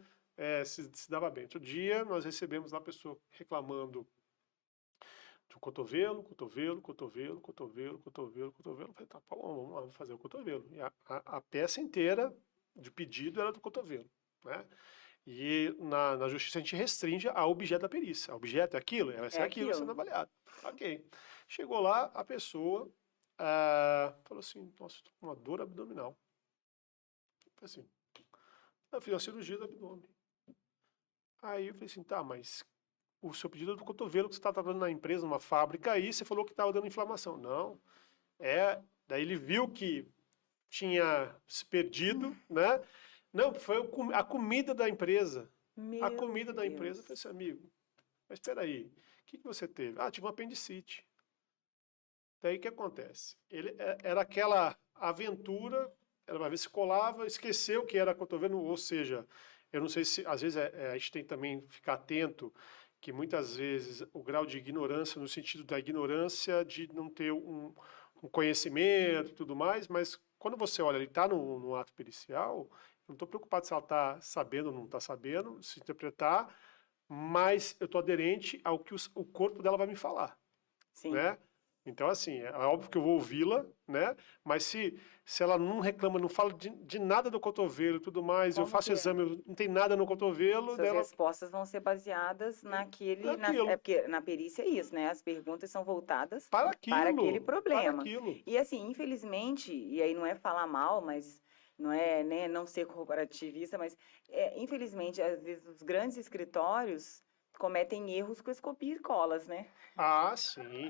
se dava bem. Outro dia nós recebemos uma pessoa reclamando de um cotovelo, cotovelo, cotovelo, cotovelo, cotovelo, cotovelo. Eu falei, tá bom, vamos fazer o cotovelo. E a peça inteira de pedido era do cotovelo, né? E na justiça a gente restringe a objeto da perícia. Objeto é aquilo? Vai ser aquilo sendo avaliado. Ok. Chegou lá, a pessoa falou assim, nossa, estou com uma dor abdominal. Eu falei assim, eu fiz uma cirurgia do abdômen. Aí eu falei assim, tá, mas o seu pedido é do cotovelo que você está trabalhando na empresa, numa fábrica, aí você falou que estava dando inflamação. Não, daí ele viu que tinha se perdido, né? Não, foi a comida da empresa. A comida da empresa. Eu falei assim, amigo, mas espera aí, o que você teve? Ah, tive uma apendicite. Daí o que acontece? Era aquela aventura, ela vai ver se colava, esqueceu que era cotovelo, ou seja, eu não sei se, às vezes a gente tem que também ficar atento, que muitas vezes o grau de ignorância, no sentido da ignorância de não ter um conhecimento e tudo mais, mas quando você olha, ele está no ato pericial, não estou preocupado se ela está sabendo ou não está sabendo, se interpretar, mas eu estou aderente ao que o corpo dela vai me falar. Sim. Né? Então, assim, é óbvio que eu vou ouvi-la, né? Mas se ela não reclama, não fala de nada do cotovelo e tudo mais, Como eu faço que é? exame, não tem nada no cotovelo, Suas dela... respostas vão ser baseadas naquilo. Porque na perícia é isso, né? As perguntas são voltadas para aquele problema. Para aquilo. E assim, infelizmente, e aí não é falar mal, mas não é, né, não ser corporativista, mas infelizmente, às vezes os grandes escritórios cometem erros com escopia e colas, né? Ah, sim.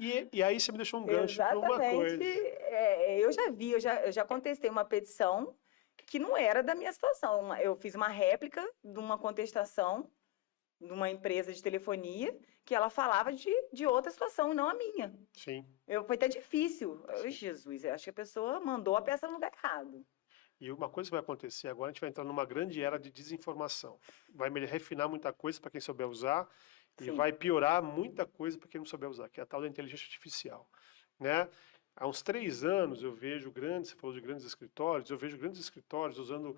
E aí você me deixou um gancho para uma coisa. Eu já vi, eu já contestei uma petição que não era da minha situação. Eu fiz uma réplica de uma contestação de uma empresa de telefonia que ela falava de outra situação, não a minha. Sim. Foi até difícil. Sim. Jesus, eu acho que a pessoa mandou a peça no lugar errado. E uma coisa que vai acontecer agora, a gente vai entrar numa grande era de desinformação. Vai refinar muita coisa para quem souber usar e Sim. vai piorar muita coisa para quem não souber usar, que é a tal da inteligência artificial, né? Há uns 3 anos eu vejo você falou de grandes escritórios, eu vejo grandes escritórios usando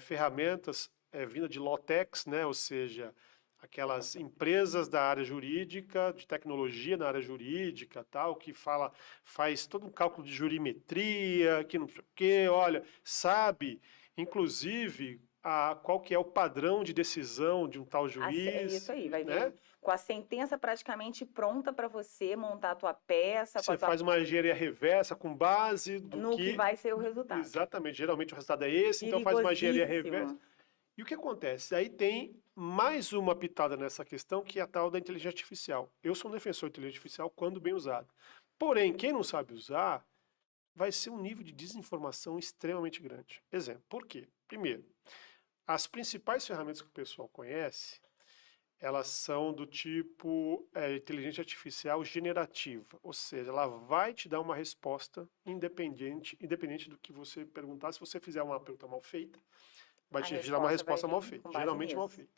ferramentas vindas de Lotex, né? Ou seja, aquelas empresas da área jurídica, de tecnologia na área jurídica, tal, que faz todo um cálculo de jurimetria, que não sei o quê, olha, sabe, inclusive, qual que é o padrão de decisão de um tal É juiz, isso aí, vai né? vir com a sentença praticamente pronta para você montar a tua peça, Você faz uma engenharia reversa com base no que vai ser o resultado. Exatamente, geralmente o resultado é esse, então faz uma engenharia reversa. E o que acontece? Aí tem mais uma pitada nessa questão, que é a tal da inteligência artificial. Eu sou um defensor de inteligência artificial quando bem usada. Porém, quem não sabe usar, vai ser um nível de desinformação extremamente grande. Exemplo, por quê? Primeiro, as principais ferramentas que o pessoal conhece, elas são do tipo inteligência artificial generativa, ou seja, ela vai te dar uma resposta independente do que você perguntar. Se você fizer uma pergunta mal feita, vai te gerar uma resposta mal feita, geralmente mal feita.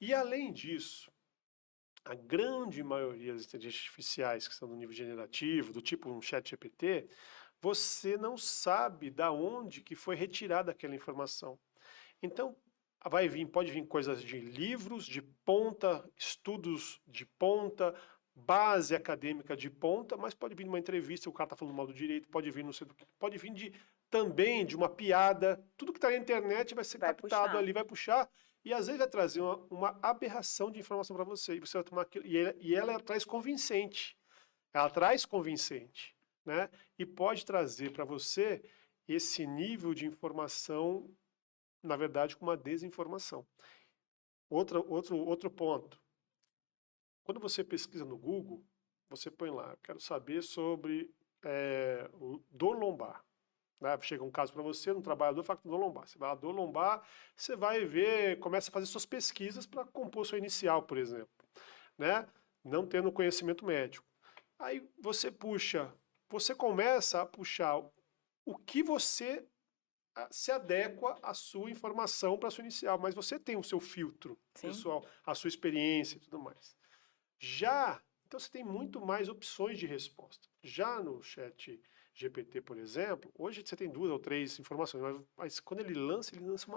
E além disso, a grande maioria das inteligências artificiais que são do nível generativo, do tipo um chat GPT, você não sabe da onde que foi retirada aquela informação. Então, pode vir coisas de livros de ponta, estudos de ponta, base acadêmica de ponta, mas pode vir de uma entrevista, o cara está falando mal do direito, pode vir, não sei do que, pode vir também de uma piada, tudo que está na internet vai ser captado ali, vai puxar, e às vezes vai trazer uma aberração de informação para você, e você vai tomar aquilo, e ela traz convincente, né? E pode trazer para você esse nível de informação, na verdade, com uma desinformação. Outro ponto. Quando você pesquisa no Google, você põe lá, quero saber sobre dor lombar. Né? Chega um caso para você, um trabalhador fala dor lombar. Você vai lá, dor lombar, você vai ver, começa a fazer suas pesquisas para compor sua inicial, por exemplo. Né? Não tendo conhecimento médico. Aí você começa a puxar o que você se adequa à sua informação para a sua inicial, mas você tem o seu filtro pessoal, a sua experiência e tudo mais. Então você tem muito mais opções de resposta. Já no chat GPT, por exemplo, hoje você tem 2 ou 3 informações, mas quando ele lança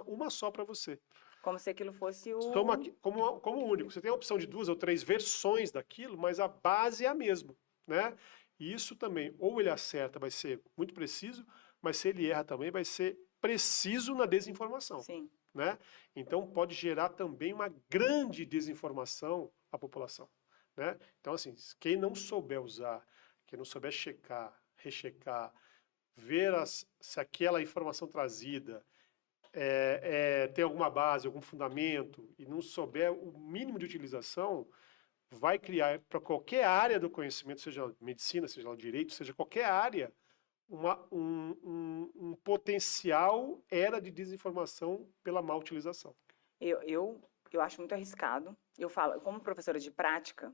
uma só para você. Como se aquilo fosse o... Como único. Você tem a opção de 2 ou 3 versões daquilo, mas a base é a mesma, né? E isso também, ou ele acerta, vai ser muito preciso, mas se ele erra também, vai ser preciso na desinformação. Sim. Né? Então pode gerar também uma grande desinformação à população. Né? Então, assim, quem não souber usar, quem não souber checar, rechecar, ver se aquela informação trazida tem alguma base, algum fundamento, e não souber o mínimo de utilização, vai criar para qualquer área do conhecimento, seja medicina, seja direito, seja qualquer área, um potencial era de desinformação pela má utilização. Eu acho muito arriscado. Eu falo, como professora de prática,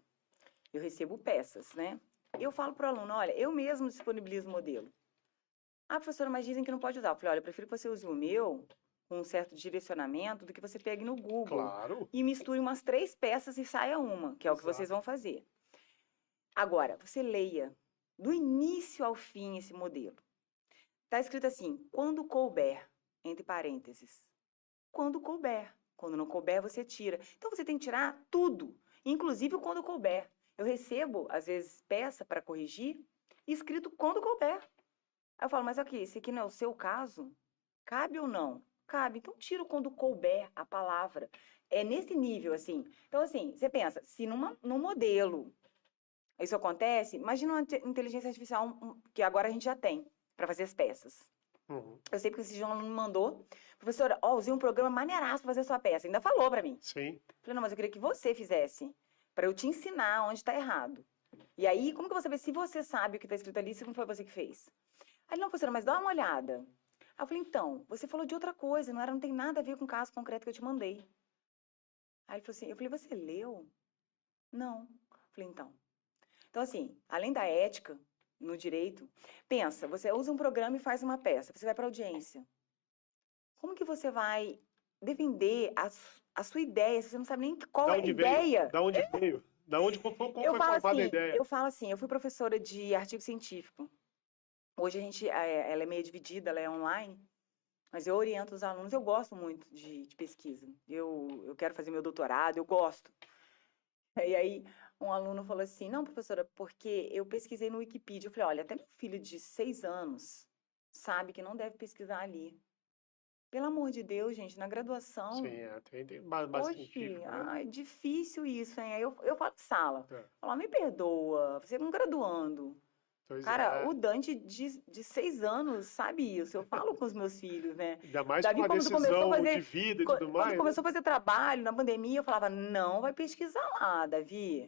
eu recebo peças, né? Eu falo para o aluno, olha, eu mesmo disponibilizo o modelo. Ah, professora, mas dizem que não pode usar. Eu falei, olha, eu prefiro que você use o meu, com um certo direcionamento, do que você pegue no Google. Claro. E misture umas 3 peças e saia uma, que é o que vocês vão fazer. Agora, você leia do início ao fim esse modelo. Está escrito assim, quando couber, entre parênteses. Quando couber. Quando não couber, você tira. Então, você tem que tirar tudo, inclusive o quando couber. Eu recebo, às vezes, peça para corrigir, escrito quando couber. Aí eu falo, mas aqui, esse aqui não é o seu caso? Cabe ou não? Cabe. Então, tira o quando couber a palavra. É nesse nível, assim. Então, assim, você pensa, se num modelo isso acontece, imagina uma inteligência artificial que agora a gente já tem para fazer as peças. Eu sei porque esse João me mandou, professora, usei um programa maneiraço para fazer sua peça. Ainda falou para mim. Sim. Falei, não, mas eu queria que você fizesse, para eu te ensinar onde está errado. E aí, como que eu vou saber se você sabe o que está escrito ali, se não foi você que fez? Aí, não, professora, mas dá uma olhada. Aí eu falei, então, você falou de outra coisa, não tem nada a ver com o caso concreto que eu te mandei. Aí ele falou assim, eu falei, você leu? Não. Falei, então assim, além da ética no direito, pensa, você usa um programa e faz uma peça, você vai para audiência. Como que você vai defender a sua ideia se você não sabe nem qual Da é a onde veio? ideia? Da onde veio? Como foi formada a ideia? Eu falo assim, eu fui professora de artigo científico. Hoje a gente, ela é meio dividida, ela é online, mas eu oriento os alunos, eu gosto muito de pesquisa. Eu quero fazer meu doutorado, eu gosto. E aí um aluno falou assim, não, professora, porque eu pesquisei no Wikipedia. Eu falei, olha, até meu filho de 6 anos sabe que não deve pesquisar ali. Pelo amor de Deus, gente, na graduação, Sim, tem base oxe, científica, né? é difícil isso, hein? Aí eu falo em sala, É. falo, me perdoa, você é um graduando. Pois Cara, é. o Dante de 6 anos sabe isso. Eu falo com os meus filhos, né? Ainda mais com Davi, uma quando começou a decisão de fazer, vida e tudo quando mais, né? começou a fazer trabalho na pandemia, eu falava, não, vai pesquisar lá, Davi.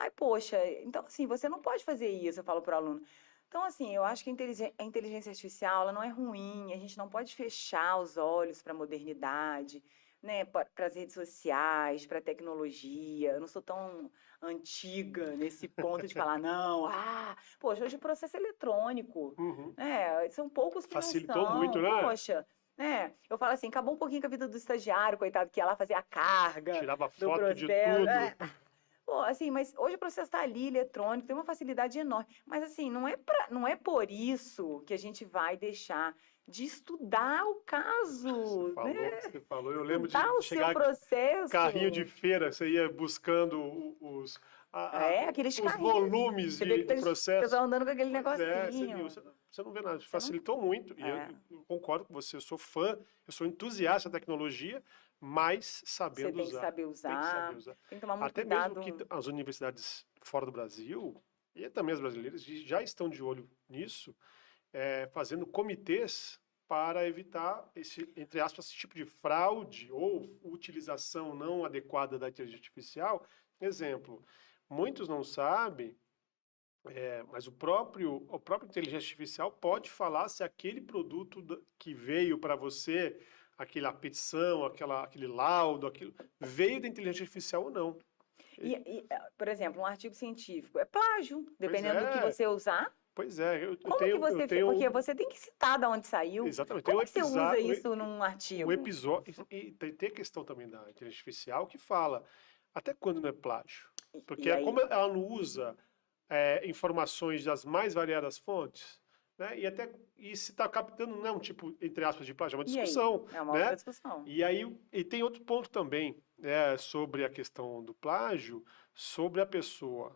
Aí, poxa, então assim, você não pode fazer isso, eu falo para o aluno. Então, assim, eu acho que a inteligência artificial, ela não é ruim, a gente não pode fechar os olhos para a modernidade, né, para as redes sociais, para a tecnologia. Eu não sou tão antiga nesse ponto de falar, não, poxa, hoje o processo é eletrônico, Uhum. são poucos que não Facilitou muito, são, né? poxa, né, eu falo assim, acabou um pouquinho com a vida do estagiário, coitado, que ia lá fazer a carga Tirava do foto de processo, tudo. pô, assim, mas hoje o processo está ali, eletrônico, tem uma facilidade enorme. Mas, assim, não é por isso que a gente vai deixar de estudar o caso, né? Você falou. Eu lembro Estudar o de seu chegar carrinho de processo. feira, você ia buscando Aqueles os carrinhos. volumes Você vê do aqueles processo. pessoal andando com aquele Pois é, você viu, negocinho. você não vê nada, Você não. facilitou muito, e É, eu concordo com você, eu sou fã, eu sou entusiasta da tecnologia, mas você sabendo tem que usar, saber tem que saber usar, usar. tem que tomar muito Até mesmo cuidado. que as universidades fora do Brasil, e também as brasileiras, já estão de olho nisso, fazendo comitês para evitar entre aspas, esse tipo de fraude ou utilização não adequada da inteligência artificial. Exemplo, muitos não sabem, mas o próprio inteligência artificial pode falar se aquele produto que veio para você, aquela petição, aquele laudo, aquilo, veio da inteligência artificial ou não. Por exemplo, um artigo científico é plágio, Pois dependendo do que é, você usar. pois é, Como que eu você fez? tenho, Porque você tem que citar de onde saiu. exatamente, tem um Como que você usa episódio, isso num o artigo? episódio, e tem a questão também da inteligência artificial que fala até quando não é plágio. Porque E aí? como ela não usa informações das mais variadas fontes, né? E se está captando não é um tipo, entre aspas, de plágio, é uma E aí? discussão, É uma outra né? discussão. E aí e tem outro ponto também, né, sobre a questão do plágio, sobre a pessoa.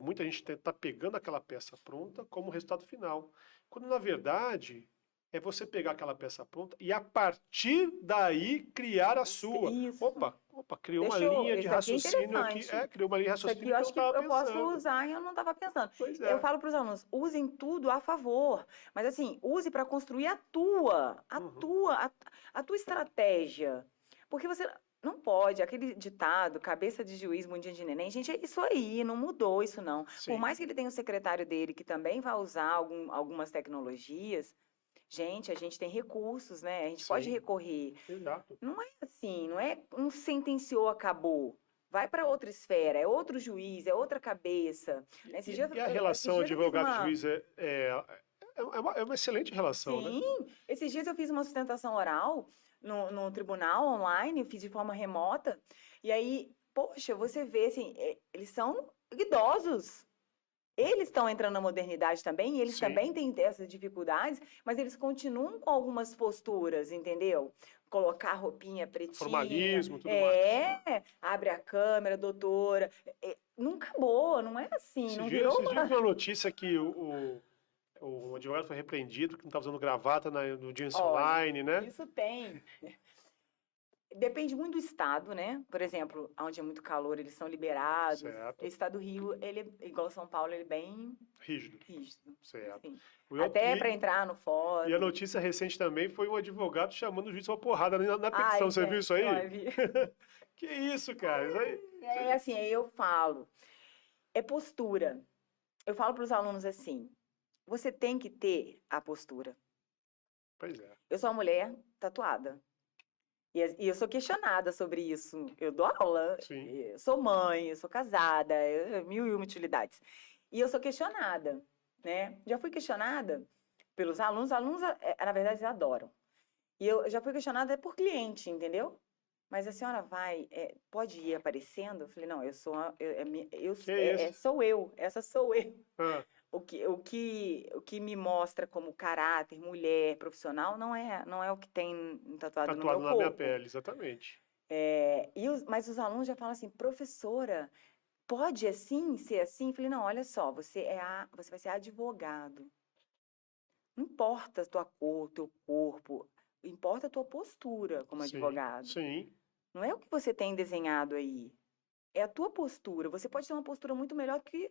Muita gente está pegando aquela peça pronta como resultado final, quando na verdade é você pegar aquela peça pronta e a partir daí criar a sua. Isso. Criou uma Deixa eu. linha de Esse aqui é raciocínio aqui, interessante. criou uma linha de Isso aqui raciocínio eu que eu não acho que estava eu posso pensando. usar e eu não estava pensando. Pois Eu é. falo para os alunos, usem tudo a favor, mas assim, use para construir Uhum. a tua estratégia. Porque você não pode, aquele ditado, cabeça de juiz, mundinho de neném, gente, é isso aí, não mudou isso não. Por Sim, mais que ele tenha o secretário dele que também vai usar algumas tecnologias, gente, a gente tem recursos, né? A gente pode sim, recorrer. exato. Não é assim, não é um sentenciou, acabou. Vai para outra esfera, é outro juiz, é outra cabeça. E a relação Esses dias eu fiz uma. advogado-juiz é uma excelente relação, né? Sim, esses dias eu fiz uma sustentação oral no tribunal online, eu fiz de forma remota. E aí, poxa, você vê assim, eles são idosos. Eles estão entrando na modernidade também, e eles Sim, também têm essas dificuldades, mas eles continuam com algumas posturas, entendeu? Colocar a roupinha pretinha, formalismo, tudo mais. abre a câmera, doutora. Não acabou, não é assim, não virou Esses dias eu vi uma. uma notícia que o advogado foi repreendido porque não estava usando gravata no audiência Olha, online, né? isso tem. Depende muito do estado, né? Por exemplo, onde é muito calor, eles são liberados. O Certo. estado do Rio, ele, igual São Paulo, ele é bem Rígido. rígido. Certo. Enfim, O outro- até para E, entrar no e a fórum. notícia recente também foi um advogado chamando o juiz uma porrada na petição. Ai, Você viu isso gente, aí? olha, Que isso, cara? Isso aí. é assim, aí eu falo, é postura. Eu falo para os alunos assim, você tem que ter a postura. Pois é. Eu sou uma mulher tatuada. E eu sou questionada sobre isso. Eu dou aula, Sim. eu sou mãe, eu sou casada, mil e uma utilidades. E eu sou questionada, né? Já fui questionada pelos alunos. Alunos, na verdade, eles adoram. E eu já fui questionada por cliente, entendeu? Mas a senhora vai, pode ir aparecendo? Eu falei, não, eu sou, Que isso? sou eu, essa sou eu. Ah, O que me mostra como caráter, mulher, profissional, não é o que tem tatuado no meu tatuado na minha corpo. pele, exatamente. Mas os alunos já falam assim, professora, pode assim, ser assim? Eu falei, não, olha só, você vai ser advogado. Não importa a tua cor, teu corpo, importa a tua postura como Sim, advogado. sim, Não é o que você tem desenhado aí. É a tua postura. Você pode ter uma postura muito melhor que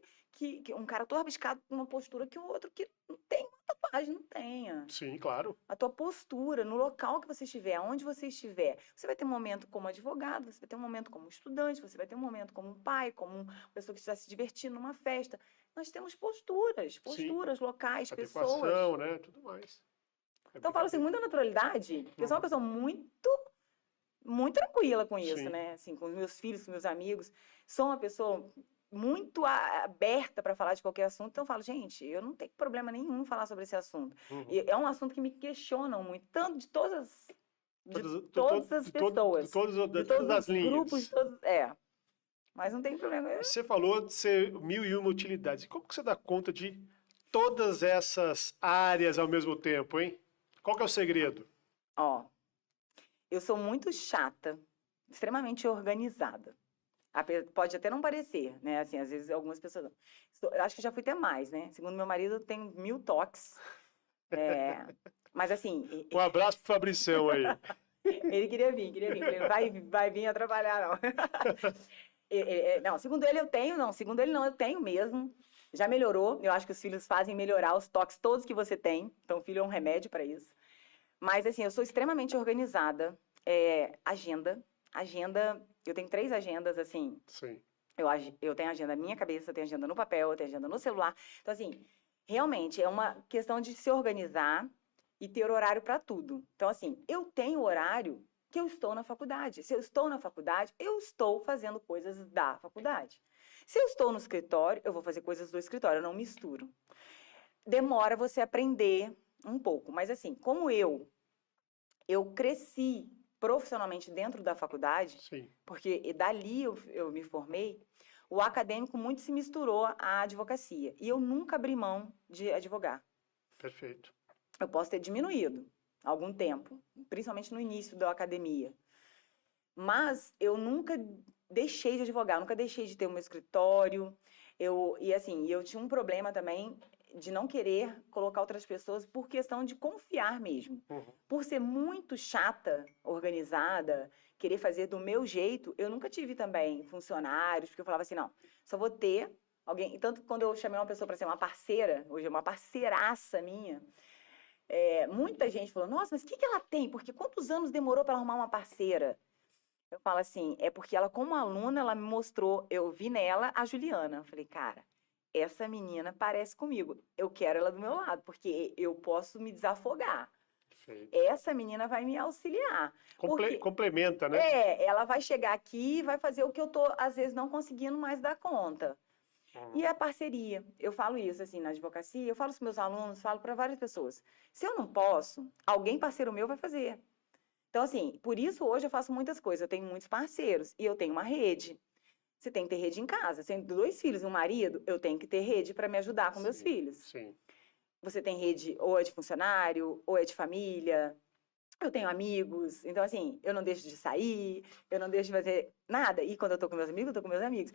um cara todo rabiscado com uma postura que o outro que não tem uma tatuagem, não tenha. sim, claro. A tua postura, no local que você estiver, aonde você estiver. Você vai ter um momento como advogado, você vai ter um momento como estudante, você vai ter um momento como um pai, como uma pessoa que está se divertindo numa festa. Nós temos Sim, posturas locais, pessoas. adequação, né? Tudo mais. É Então eu falo assim, brincadeira. muita naturalidade, porque eu sou uma Uhum. pessoa muito tranquila com isso, Sim, né? Assim, com os meus filhos, com meus amigos. Sou uma pessoa muito aberta para falar de qualquer assunto. Então eu falo, gente, eu não tenho problema nenhum em falar sobre esse assunto. uhum. E é um assunto que me questionam muito, tanto de Todas, todas as de pessoas, de de todas todos as os grupos, de linhas. todos, mas não tem problema. E você falou de ser mil e uma utilidades. E como que você dá conta de todas essas áreas ao mesmo tempo, hein? Qual que é o segredo? Ó, eu sou muito chata, extremamente organizada. Pode até não parecer, né? Assim, às vezes algumas pessoas. Eu acho que já fui até mais, né? Segundo meu marido, eu tenho 1000 toques. É, mas assim, Um abraço pro Fabricião aí. ele queria vir, queria vir. Falei, vai vir a trabalhar, não. Não, segundo ele eu tenho, não. Segundo ele não, eu tenho mesmo. Já melhorou. Eu acho que os filhos fazem melhorar os toques todos que você tem. Então, o filho é um remédio para isso. Mas, assim, eu sou extremamente organizada. Agenda. Agenda, eu tenho 3 agendas, assim. Sim, Eu tenho agenda na minha cabeça, eu tenho agenda no papel, eu tenho agenda no celular. Então, assim, realmente é uma questão de se organizar e ter horário para tudo. Então, assim, eu tenho horário que eu estou na faculdade. Se eu estou na faculdade, eu estou fazendo coisas da faculdade. Se eu estou no escritório, eu vou fazer coisas do escritório, eu não misturo. Demora você aprender um pouco, mas assim, como eu cresci profissionalmente dentro da faculdade, sim, porque dali eu me formei, o acadêmico muito se misturou à advocacia. E eu nunca abri mão de advogar. perfeito. Eu posso ter diminuído algum tempo, principalmente no início da academia. Mas eu nunca deixei de advogar, nunca deixei de ter o meu escritório. Eu tinha um problema também de não querer colocar outras pessoas por questão de confiar mesmo. Uhum. Por ser muito chata, organizada, querer fazer do meu jeito, eu nunca tive também funcionários, porque eu falava assim, não, só vou ter alguém. Tanto que quando eu chamei uma pessoa para ser uma parceira, hoje é uma parceiraça minha, muita gente falou, nossa, mas o que ela tem? Porque quantos anos demorou para arrumar uma parceira? Eu falo assim, é porque ela, como aluna, ela me mostrou, eu vi nela a Juliana. Eu falei, cara, essa menina parece comigo. Eu quero ela do meu lado, porque eu posso me desafogar. Perfeito. Essa menina vai me auxiliar. Porque Complementa, né? ela vai chegar aqui e vai fazer o que eu tô, às vezes, não conseguindo mais dar conta. E Uhum. a parceria. Eu falo isso, assim, na advocacia, eu falo para os meus alunos, falo para várias pessoas. Se eu não posso, alguém parceiro meu vai fazer. Então, assim, por isso hoje eu faço muitas coisas. Eu tenho muitos parceiros e eu tenho uma rede. Você tem que ter rede em casa. Se eu tenho 2 filhos e um marido, eu tenho que ter rede para me ajudar com meus Sim, filhos. sim. Você tem rede ou é de funcionário, ou é de família. Eu tenho amigos. Então, assim, eu não deixo de sair, eu não deixo de fazer nada. E quando eu tô com meus amigos, eu tô com meus amigos.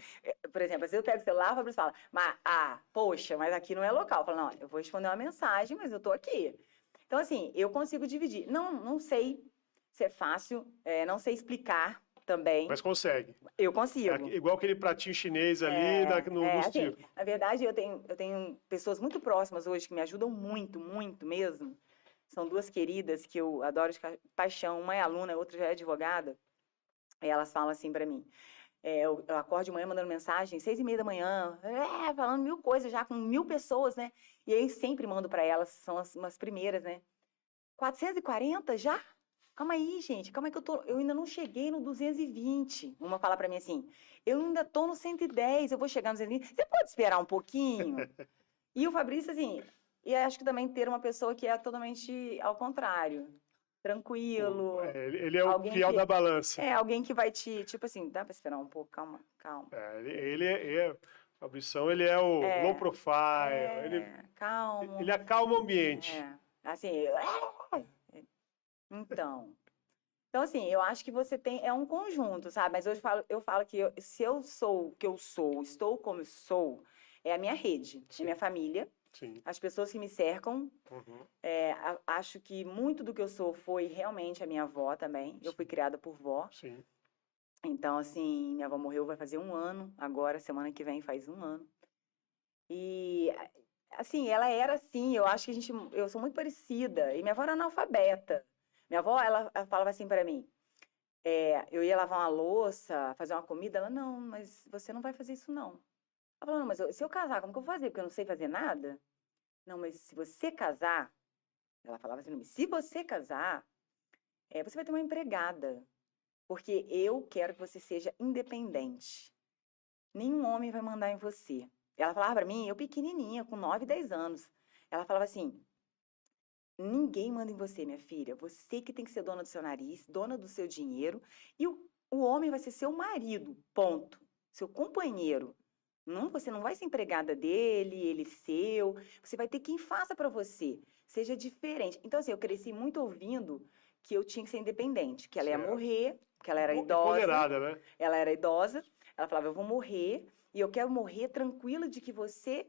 Por exemplo, às vezes eu pego o celular, o Fabrício fala, poxa, mas aqui não é local. Eu falo, não, eu vou responder uma mensagem, mas eu tô aqui. Então, assim, eu consigo dividir. Não sei se é fácil, não sei explicar também. Mas consegue. Eu consigo. Igual aquele pratinho chinês ali nos Assim, ticos. na verdade, eu tenho pessoas muito próximas hoje que me ajudam muito, muito mesmo. São 2 queridas que eu adoro de paixão. Uma é aluna, a outra já é advogada. E elas falam assim pra mim. Eu acordo de manhã mandando mensagem, 6h30 da manhã, falando 1000 coisas já com 1000 pessoas, né? E aí sempre mando pra elas, são umas primeiras, né? 440 já? calma aí, gente, calma aí que eu ainda não cheguei no 220. Uma fala pra mim assim, eu ainda tô no 110, eu vou chegar no 220. Você pode esperar um pouquinho? E o Fabrício, assim, e acho que também ter uma pessoa que é totalmente ao contrário, tranquilo, Ele é o alguém fiel que da balança. alguém que vai te, tipo assim, dá pra esperar um pouco, calma, calma. Fabrição, ele é o low É, profile, ele calmo. acalma o ambiente. É, assim, então. Então, assim, eu acho que você tem, é um conjunto, sabe? Mas eu falo que se eu sou o que eu sou, estou como eu sou, é a minha rede, é Sim, minha família, sim. as pessoas que me cercam. Uhum, Acho que muito do que eu sou foi realmente a minha avó também. Eu fui sim, criada por vó. sim. Então, assim, minha avó morreu vai fazer um ano, agora, semana que vem faz um ano. E, assim, ela era assim, eu acho que eu sou muito parecida. E minha avó era analfabeta. Minha avó, ela falava assim para mim, eu ia lavar uma louça, fazer uma comida, ela, não, mas você não vai fazer isso não. Ela falou, não, mas se eu casar, como que eu vou fazer? Porque eu não sei fazer nada. Não, mas se você casar, ela falava assim, se você casar, você vai ter uma empregada, porque eu quero que você seja independente. Nenhum homem vai mandar em você. Ela falava para mim, eu pequenininha, com 9, 10 anos. Ela falava assim, ninguém manda em você, minha filha. Você que tem que ser dona do seu nariz, dona do seu dinheiro, e o homem vai ser seu marido, ponto. Seu companheiro. Não, você não vai ser empregada dele, ele seu. Você vai ter quem faça para você. Seja diferente. Então, assim, eu cresci muito ouvindo que eu tinha que ser independente, que ela ia Certo. morrer, que ela era idosa. Empoderada, né? Ela era idosa. Ela falava, eu vou morrer e eu quero morrer tranquila de que você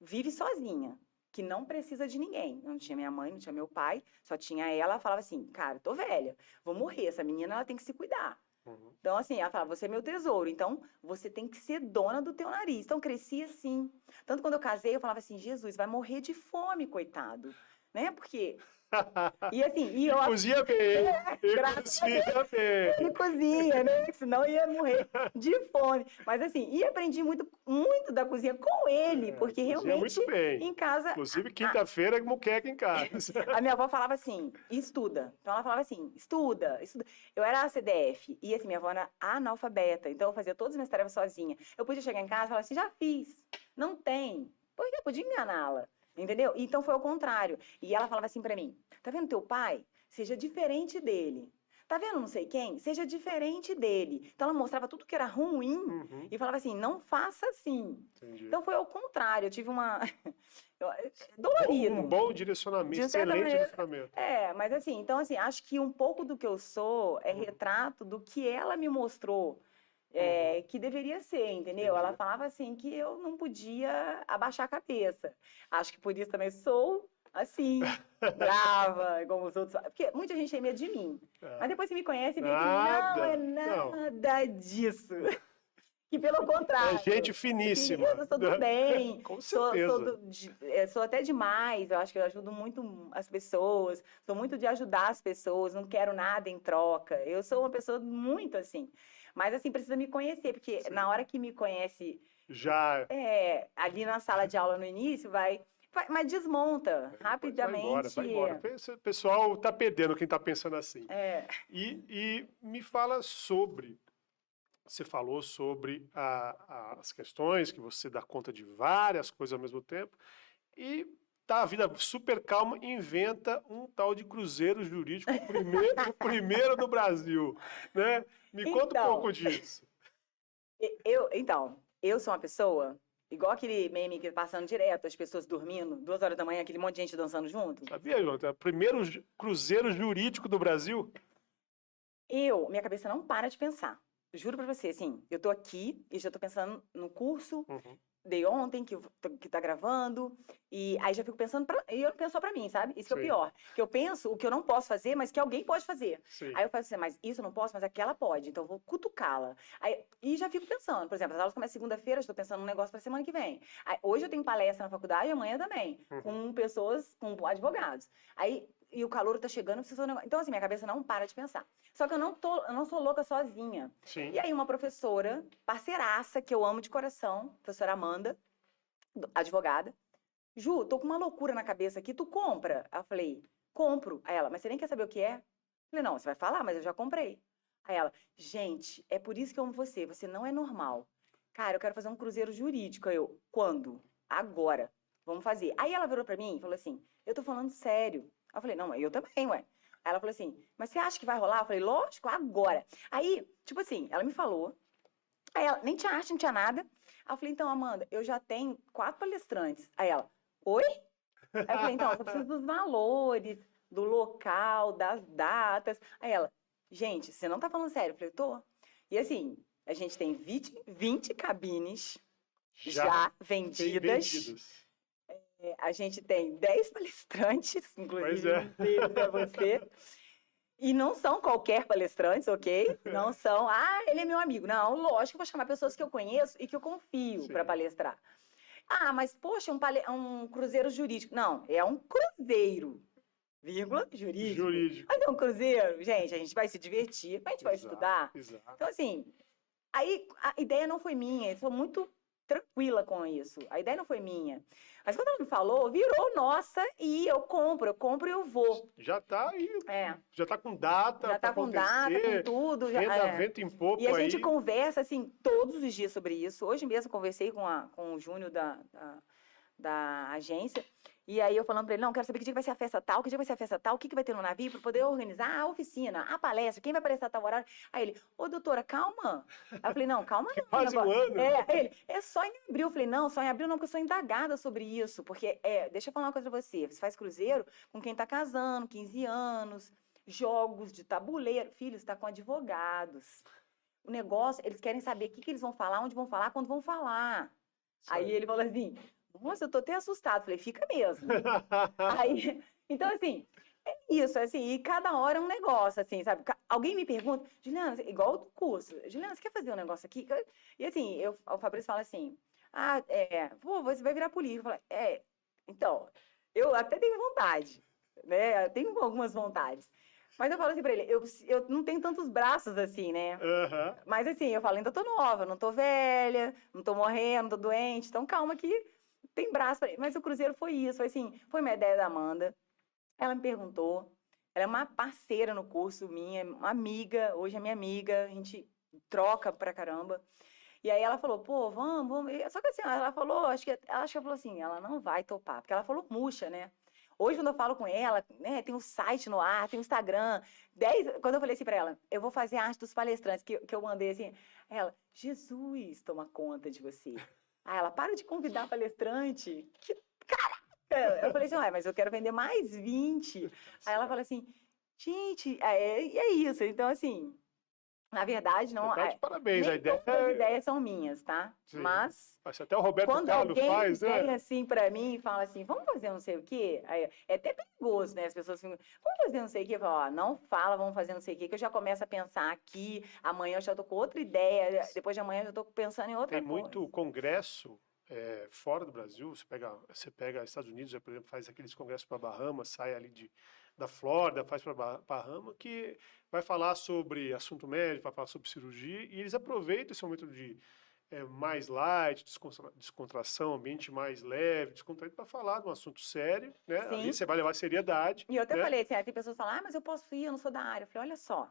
vive sozinha, que não precisa de ninguém. Eu não tinha minha mãe, não tinha meu pai, só tinha ela. Ela falava assim, cara, tô velha, vou morrer. Essa menina, ela tem que se cuidar. Uhum. Então, assim, ela falava, você é meu tesouro, então você tem que ser dona do teu nariz. Então, cresci assim. Tanto quando eu casei, eu falava assim, Jesus, vai morrer de fome, coitado. Né? Porque... E assim, E cozinha bem, e graças a Deus, cozinha bem. ele cozinha, né? Senão ia morrer de fome. Mas assim, e aprendi muito, muito da cozinha com ele, porque Cozinha realmente muito bem. em casa Inclusive, quinta-feira é moqueca em casa. a minha avó falava assim, estuda. Então ela falava assim, estuda, estuda. Eu era CDF e assim, minha avó era analfabeta, então eu fazia todas as minhas tarefas sozinha. Eu podia chegar em casa e falar assim, já fiz. Não tem. Porque eu podia enganá-la, entendeu? Então foi o contrário. E ela falava assim pra mim, tá vendo teu pai? Seja diferente dele. Tá vendo não sei quem? Seja diferente dele. Então ela mostrava tudo que era ruim Uhum, e falava assim, não faça assim. entendi. Então foi ao contrário, eu tive uma... Um dolorido. bom direcionamento, De certa excelente maneira, direcionamento. mas assim, então assim, acho que um pouco do que eu sou é Uhum, retrato do que ela me mostrou uhum, que deveria ser, entendeu? Ela entendi. falava assim que eu não podia abaixar a cabeça. Acho que por isso também sou assim, brava, igual os outros. Porque muita gente tem medo de mim. Mas Ah, depois que me conhece, vê que não é nada, não. nada disso. Que pelo É contrário, gente finíssima. eu sou do bem, Com sou, certeza. sou até demais, eu acho que eu ajudo muito as pessoas, sou muito de ajudar as pessoas, não quero nada em troca. Eu sou uma pessoa muito assim. Mas assim, precisa me conhecer, porque Sim. na hora que me conhece, Já ali na sala de aula no início, mas desmonta depois vai embora, rapidamente. vai embora. O pessoal tá perdendo quem tá pensando assim. É, E me fala sobre, você falou sobre as questões que você dá conta de várias coisas ao mesmo tempo e tá a vida super calma e inventa um tal de cruzeiro jurídico, o primeiro do Brasil, né? Me conta um pouco então, disso. eu sou uma pessoa, igual aquele meme que tá passando direto, as pessoas dormindo, 2 horas da manhã, aquele monte de gente dançando junto. Sabia, João? É o primeiro cruzeiro jurídico do Brasil? Minha cabeça não para de pensar. Juro pra você, assim, eu tô aqui e já tô pensando no curso, Uhum, dei ontem, que tá gravando, e aí já fico pensando, e eu penso só pra mim, sabe? Isso que é o sim, pior. Que eu penso o que eu não posso fazer, mas que alguém pode fazer. sim. Aí eu faço assim, mas isso eu não posso, mas aquela pode, então eu vou cutucá-la. E já fico pensando, por exemplo, as aulas começam segunda-feira, estou pensando num negócio pra semana que vem. Aí, hoje eu tenho palestra na faculdade, amanhã também, Uhum. com pessoas, com advogados. Aí, e o calor tá chegando, eu preciso fazer um negócio. Então, assim, minha cabeça não para de pensar. Só que eu não sou louca sozinha. Sim. E aí, uma professora, parceiraça, que eu amo de coração, professora Amanda, advogada. Ju, tô com uma loucura na cabeça aqui, tu compra? Aí eu falei, compro. Aí ela, mas você nem quer saber o que é? Falei, não, você vai falar, mas eu já comprei. Aí ela, gente, é por isso que eu amo você, você não é normal. Cara, eu quero fazer um cruzeiro jurídico. Aí eu, quando? Agora. Vamos fazer. Aí ela virou pra mim e falou assim, eu tô falando sério. Aí eu falei, não, mas eu também, ué. Aí ela falou assim, mas você acha que vai rolar? Eu falei, lógico, agora. Aí, tipo assim, ela me falou, aí ela nem tinha arte, não tinha nada. Aí eu falei, então, Amanda, eu já tenho 4 palestrantes. Aí ela, oi? Aí eu falei, então, você precisa dos valores, do local, das datas. Aí ela, gente, você não tá falando sério? Eu falei, tô. E assim, a gente tem 20 cabines Já já vendidas. vendidos. A gente tem 10 palestrantes, Pois inclusive é. um deles é você. E não são qualquer palestrantes, ok? Não são, ele é meu amigo. Não, lógico que eu vou chamar pessoas que eu conheço e que eu confio para Sim. palestrar. Ah, mas poxa, um cruzeiro jurídico. Não, é um cruzeiro, vírgula, jurídico. Jurídico. Mas é um cruzeiro, gente, a gente vai se divertir, a gente vai Exato, estudar. exato. Então, assim, aí a ideia não foi minha, eu sou muito tranquila com isso. A ideia não foi minha. Mas quando ela me falou, virou nossa e eu compro e eu vou. Já tá aí, É, já tá com data já para tá com data, com acontecer, tudo. venda vento em E popo a gente aí. conversa, assim, todos os dias sobre isso. Hoje mesmo conversei com o Júnior da agência. E aí eu falando pra ele, não, quero saber que dia que vai ser a festa tal, que dia vai ser a festa tal, o que que vai ter no navio, para poder organizar a oficina, a palestra, quem vai palestrar a tal horário. Aí ele, ô doutora, calma. Aí eu falei, não, calma não. Quase um ano. É só em abril. Eu falei, não, só em abril não, porque eu sou indagada sobre isso. Porque, deixa eu falar uma coisa pra você, você faz cruzeiro com quem tá casando, 15 anos, jogos de tabuleiro, filho, você tá com advogados. O negócio, eles querem saber o que que eles vão falar, onde vão falar, quando vão falar. Aí ele falou assim, nossa, eu tô até assustado. Falei, fica mesmo. Aí, então, assim, é isso, assim, e cada hora é um negócio, assim, sabe? Alguém me pergunta, Juliana, igual do curso, Juliana, você quer fazer um negócio aqui? E assim, o Fabrício fala assim, pô, você vai virar político. Eu falo, então, eu até tenho vontade, né? Eu tenho algumas vontades. Mas eu falo assim pra ele, eu não tenho tantos braços assim, né? Aham. Mas assim, eu falo, ainda tô nova, não tô velha, não tô morrendo, não tô doente, então calma que tem braço. Mas o Cruzeiro foi isso, foi assim, foi uma ideia da Amanda. Ela me perguntou, ela é uma parceira no curso minha, uma amiga, hoje é minha amiga, a gente troca pra caramba. E aí ela falou, pô, vamos. Só que assim, ela falou, acho que ela falou assim, ela não vai topar, porque ela falou murcha, né? Hoje, quando eu falo com ela, né, tem um site no ar, tem um Instagram. Quando eu falei assim pra ela, eu vou fazer a arte dos palestrantes, que eu mandei assim, ela, Jesus toma conta de você. Aí ela, para de convidar palestrante. Que caraca! Eu falei assim, mas eu quero vender mais 20. Aí ela fala assim, gente, é isso. Então, assim, na verdade, não, Você tá de parabéns, a nem ideia todas as ideias são minhas, tá? Sim. Mas Mas até o Roberto quando Carlos alguém faz, né? vem assim pra mim e fala assim, vamos fazer não sei o quê, aí, é até perigoso, né? As pessoas ficam, vamos fazer não sei o quê, eu falo, ó, não fala, vamos fazer não sei o quê, que eu já começo a pensar aqui, amanhã eu já tô com outra ideia, depois de amanhã eu já tô pensando em outra Tem coisa. muito congresso fora do Brasil. Você pega Estados Unidos, por exemplo, faz aqueles congressos para Bahamas, sai ali da Flórida, faz para Bahamas, que vai falar sobre assunto médico, vai falar sobre cirurgia, e eles aproveitam esse momento de mais light, descontração, ambiente mais leve, descontraído, para falar de um assunto sério, né? Ali Sim. você vai levar seriedade. E eu até né? falei assim, tem pessoas que falam, mas eu posso ir, eu não sou da área. Eu falei, olha só,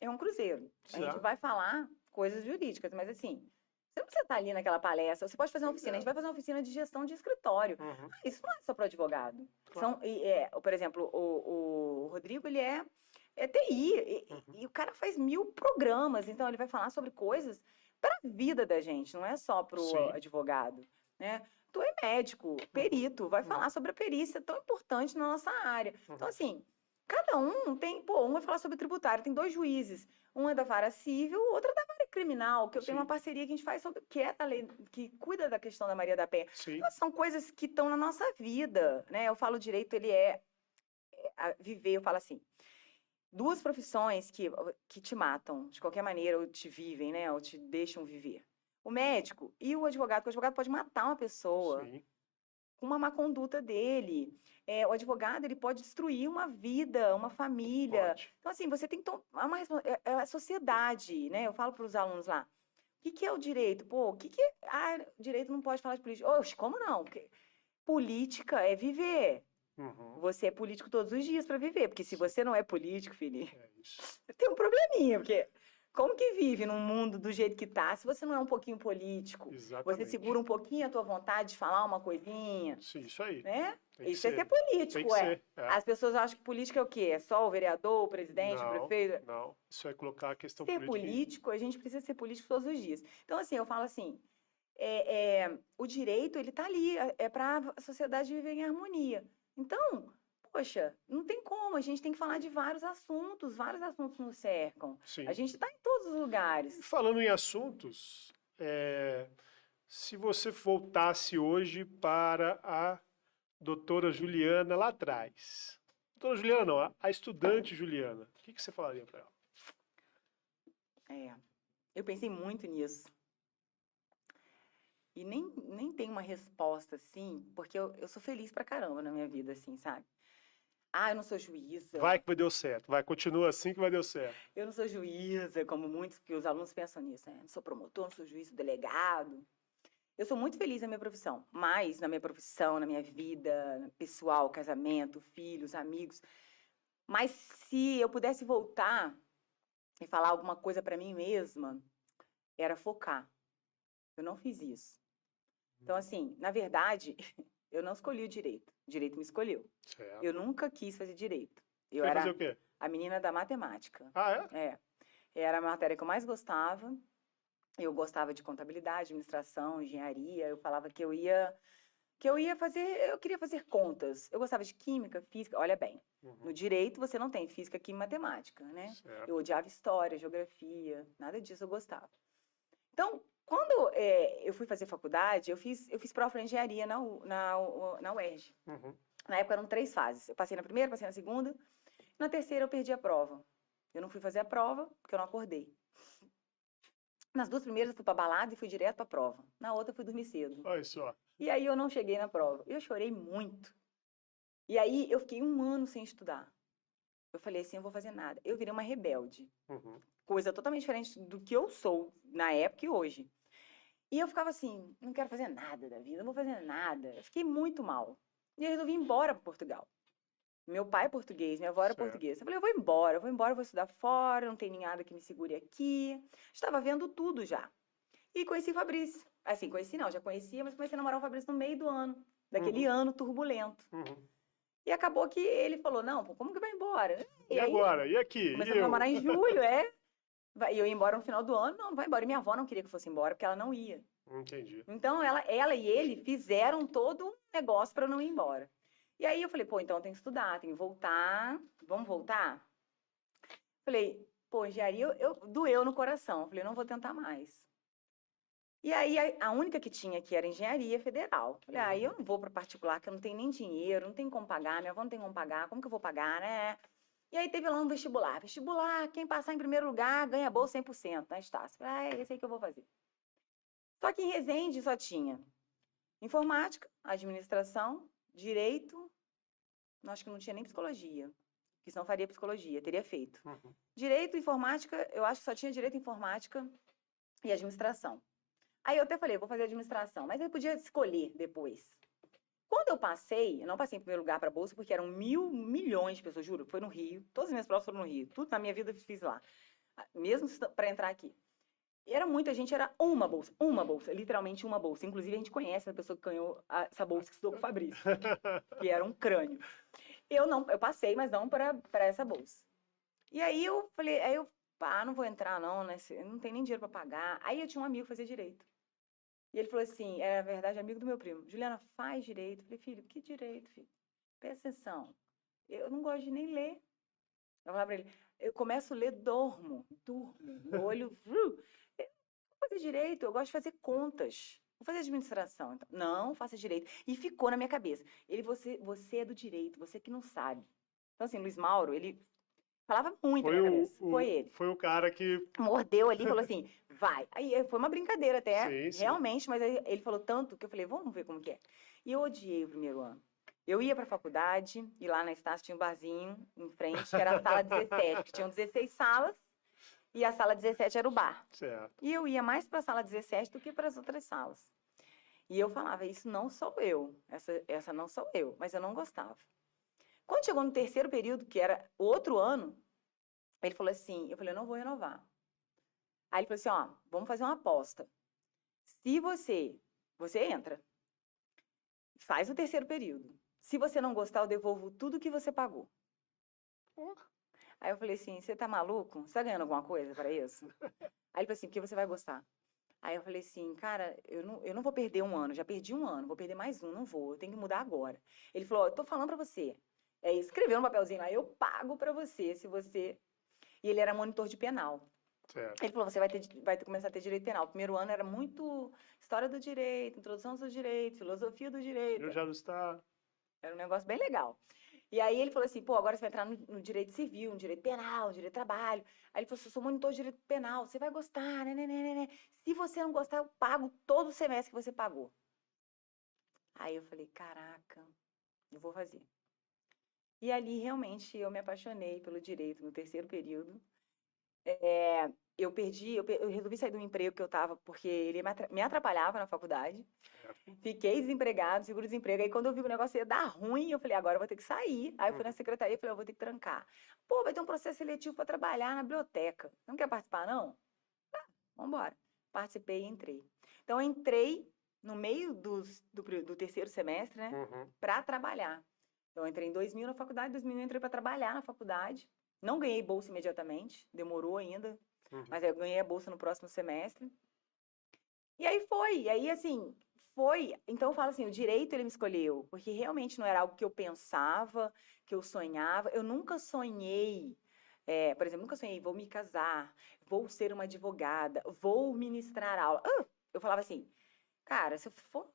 é um cruzeiro. A gente Exato. vai falar coisas jurídicas, mas assim, você não precisa estar ali naquela palestra. Você pode fazer uma oficina. A gente vai fazer uma oficina de gestão de escritório. Uhum. Isso não é só para o advogado. Claro. Por exemplo, o Rodrigo, ele é TI. E o cara faz 1000 programas. Então, ele vai falar sobre coisas para a vida da gente. Não é só para o Sim. advogado. Né? Tu é médico, perito. Vai falar sobre a perícia tão importante na nossa área. Então, assim, cada um tem... Pô, um vai falar sobre tributário. Tem 2 juízes. Um é da vara civil, o outro é da vara criminal, que eu tenho uma parceria que a gente faz sobre, que é da lei, que cuida da questão da Maria da Penha. Então, são coisas que estão na nossa vida, né? Eu falo direito, ele viver, eu falo assim, 2 profissões que te matam, de qualquer maneira, ou te vivem, né? Ou te deixam viver. O médico e o advogado, porque o advogado pode matar uma pessoa com uma má conduta dele. O advogado, ele pode destruir uma vida, uma família. Pode. Então, assim, você tem que tomar uma a sociedade, né? Eu falo para os alunos lá, o que é o direito? Pô, o direito não pode falar de política. Oxe, como não? Porque política é viver. Você é político todos os dias para viver, porque se você não é político, Felipe, É isso. você tem um probleminha, porque como que vive num mundo do jeito que tá, se você não é um pouquinho político, você Exatamente. segura um pouquinho a tua vontade de falar uma coisinha, Sim, isso aí. né? Tem que Isso é ser ser. Tem político, que ser. As pessoas acham que política é o quê? É só o vereador, o presidente, o Não, prefeito. não. Isso é colocar a questão Ser política em... político, a gente precisa ser político todos os dias. Então, assim, eu falo assim, o direito, ele tá ali, é para a sociedade viver em harmonia. Então, poxa, não tem como, a gente tem que falar de vários assuntos nos cercam. Sim. A gente está em todos os lugares. Falando em assuntos, se você voltasse hoje para a doutora Juliana lá atrás. Doutora Juliana, não, a estudante Juliana, o que você falaria para ela? Eu pensei muito nisso. E nem tem uma resposta, assim, porque eu sou feliz pra caramba na minha vida, assim, sabe? Eu não sou juíza. Vai que vai deu certo, vai, continua assim que vai deu certo. Eu não sou juíza, como muitos que os alunos pensam nisso, né? Não sou promotor, não sou juiz, sou delegado. Eu sou muito feliz na minha profissão, mas na minha profissão, na minha vida pessoal, casamento, filhos, amigos. Mas se eu pudesse voltar e falar alguma coisa pra mim mesma, era focar. Eu não fiz isso. Então, assim, na verdade, eu não escolhi o direito. O direito me escolheu. Certo. Eu nunca quis fazer direito. Eu Quer era fazer o quê? a menina da matemática. Ah, é? É. Era a matéria que eu mais gostava. Eu gostava de contabilidade, administração, engenharia. Eu falava que eu queria fazer contas. Eu gostava de química, física. Olha bem, no direito você não tem física, química e matemática, né? Certo. Eu odiava história, geografia, nada disso eu gostava. Então, quando eu fui fazer faculdade, eu fiz prova para engenharia na UERJ. Na época eram 3 fases. Eu passei na primeira, passei na segunda. Na terceira eu perdi a prova. Eu não fui fazer a prova porque eu não acordei. Nas 2 primeiras eu fui para balada e fui direto para a prova. Na outra eu fui dormir cedo. Olha só. E aí eu não cheguei na prova. Eu chorei muito. E aí eu fiquei 1 ano sem estudar. Eu falei assim, eu vou fazer nada. Eu virei uma rebelde. Coisa totalmente diferente do que eu sou na época e hoje. E eu ficava assim, não quero fazer nada da vida, não vou fazer nada. Eu fiquei muito mal. E eu resolvi ir embora para Portugal. Meu pai é português, minha avó era portuguesa. Eu falei, eu vou embora, vou estudar fora, não tem nada que me segure aqui. Estava vendo tudo já. E conheci o Fabrício. Assim, conheci não, já conhecia, mas comecei a namorar o Fabrício no meio do ano. Daquele ano turbulento. E acabou que ele falou, não, pô, como que vai embora? E aí, agora? E aqui? Começamos a namorar em julho, E eu ia embora no final do ano, não vai embora. E minha avó não queria que eu fosse embora, porque ela não ia. Entendi. Então, ela e ele fizeram todo um negócio para eu não ir embora. E aí eu falei, pô, então eu tenho que estudar, tenho que voltar. Vamos voltar? Falei, pô, engenharia, doeu no coração. Falei, não vou tentar mais. E aí a única que tinha aqui era engenharia federal. Falei, eu não vou para particular, que eu não tenho nem dinheiro, não tenho como pagar, minha avó não tem como pagar, como que eu vou pagar, né? E aí teve lá um vestibular. Vestibular, quem passar em primeiro lugar ganha bolsa 100%, na Estácio. Falei, é esse aí que eu vou fazer. Só que em Resende só tinha informática, administração, direito, acho que não tinha nem psicologia, que senão faria psicologia, teria feito. Direito, informática, eu acho que só tinha direito, informática e administração. Aí eu até falei, vou fazer administração, mas eu podia escolher depois. Quando eu não passei em primeiro lugar para a bolsa, porque eram milhões de pessoas, juro, foi no Rio, todas as minhas provas foram no Rio, tudo na minha vida eu fiz lá, mesmo para entrar aqui. E era muita gente, era uma bolsa, literalmente uma bolsa. Inclusive, a gente conhece a pessoa que ganhou essa bolsa que estudou com o Fabrício, que era um crânio. Eu passei, mas não para essa bolsa. E aí eu falei, não vou entrar não, né? Não tem nem dinheiro para pagar. Aí eu tinha um amigo que fazia direito. E ele falou assim, na verdade, amigo do meu primo, Juliana, faz direito. Eu falei, filho, que direito, filho? Presta atenção, eu não gosto de nem ler. Eu falava para ele, eu começo a ler, durmo, meu olho... fazer direito, eu gosto de fazer contas. Vou fazer administração, então. Não, faça direito. E ficou na minha cabeça. Você é do direito, você que não sabe. Então, assim, Luiz Mauro, ele falava muito na minha cabeça. Foi ele. Foi o cara que... Mordeu ali e falou assim, vai. Aí foi uma brincadeira até, sim, realmente, mas aí ele falou tanto que eu falei, vamos ver como que é. E eu odiei o primeiro ano. Eu ia pra faculdade, e lá na Estácio tinha um barzinho em frente, que era a sala 17, que tinham 16 salas, e a sala 17 era o bar. Certo. E eu ia mais para a sala 17 do que para as outras salas. E eu falava, isso não sou eu, essa não sou eu, mas eu não gostava. Quando chegou no terceiro período, que era outro ano, ele falou assim, eu falei, eu não vou renovar. Aí ele falou assim, ó, vamos fazer uma aposta. Se você entra, faz o terceiro período. Se você não gostar, eu devolvo tudo que você pagou. Aí eu falei assim, você tá maluco? Você tá ganhando alguma coisa para isso? Aí ele falou assim, porque você vai gostar. Aí eu falei assim, cara, eu não vou perder um ano, já perdi um ano, vou perder mais um, não vou, eu tenho que mudar agora. Ele falou, ó, eu tô falando pra você. Escreveu no papelzinho lá, eu pago pra você, se você... E ele era monitor de penal. Certo. Ele falou, você vai começar a ter direito penal. O primeiro ano era muito história do direito, introdução do direito, filosofia do direito. Eu já não está. Era um negócio bem legal. E aí ele falou assim, pô, agora você vai entrar no direito civil, no direito penal, no direito do trabalho. Aí ele falou assim, eu sou monitor de direito penal, você vai gostar, né. Se você não gostar, eu pago todo o semestre que você pagou. Aí eu falei, caraca, eu vou fazer. E ali realmente eu me apaixonei pelo direito no terceiro período. Eu resolvi sair do emprego que eu estava porque ele me atrapalhava na faculdade. Certo. Fiquei desempregado, seguro-desemprego. Aí quando eu vi que o negócio ia dar ruim, eu falei, agora eu vou ter que sair. Aí eu fui na secretaria e falei, eu vou ter que trancar. Pô, vai ter um processo seletivo para trabalhar na biblioteca. Não quer participar, não? Ah, vambora. Participei e entrei. Então, eu entrei no meio do terceiro semestre, né, para trabalhar. Então, eu entrei em 2000 na faculdade, em 2000 eu entrei para trabalhar na faculdade. Não ganhei bolsa imediatamente, demorou ainda, mas eu ganhei a bolsa no próximo semestre. E aí foi, e aí assim, foi. Então eu falo assim, o direito ele me escolheu, porque realmente não era algo que eu pensava, que eu sonhava. Eu nunca sonhei, por exemplo, nunca sonhei, vou me casar, vou ser uma advogada, vou ministrar aula. Eu falava assim, cara, se eu for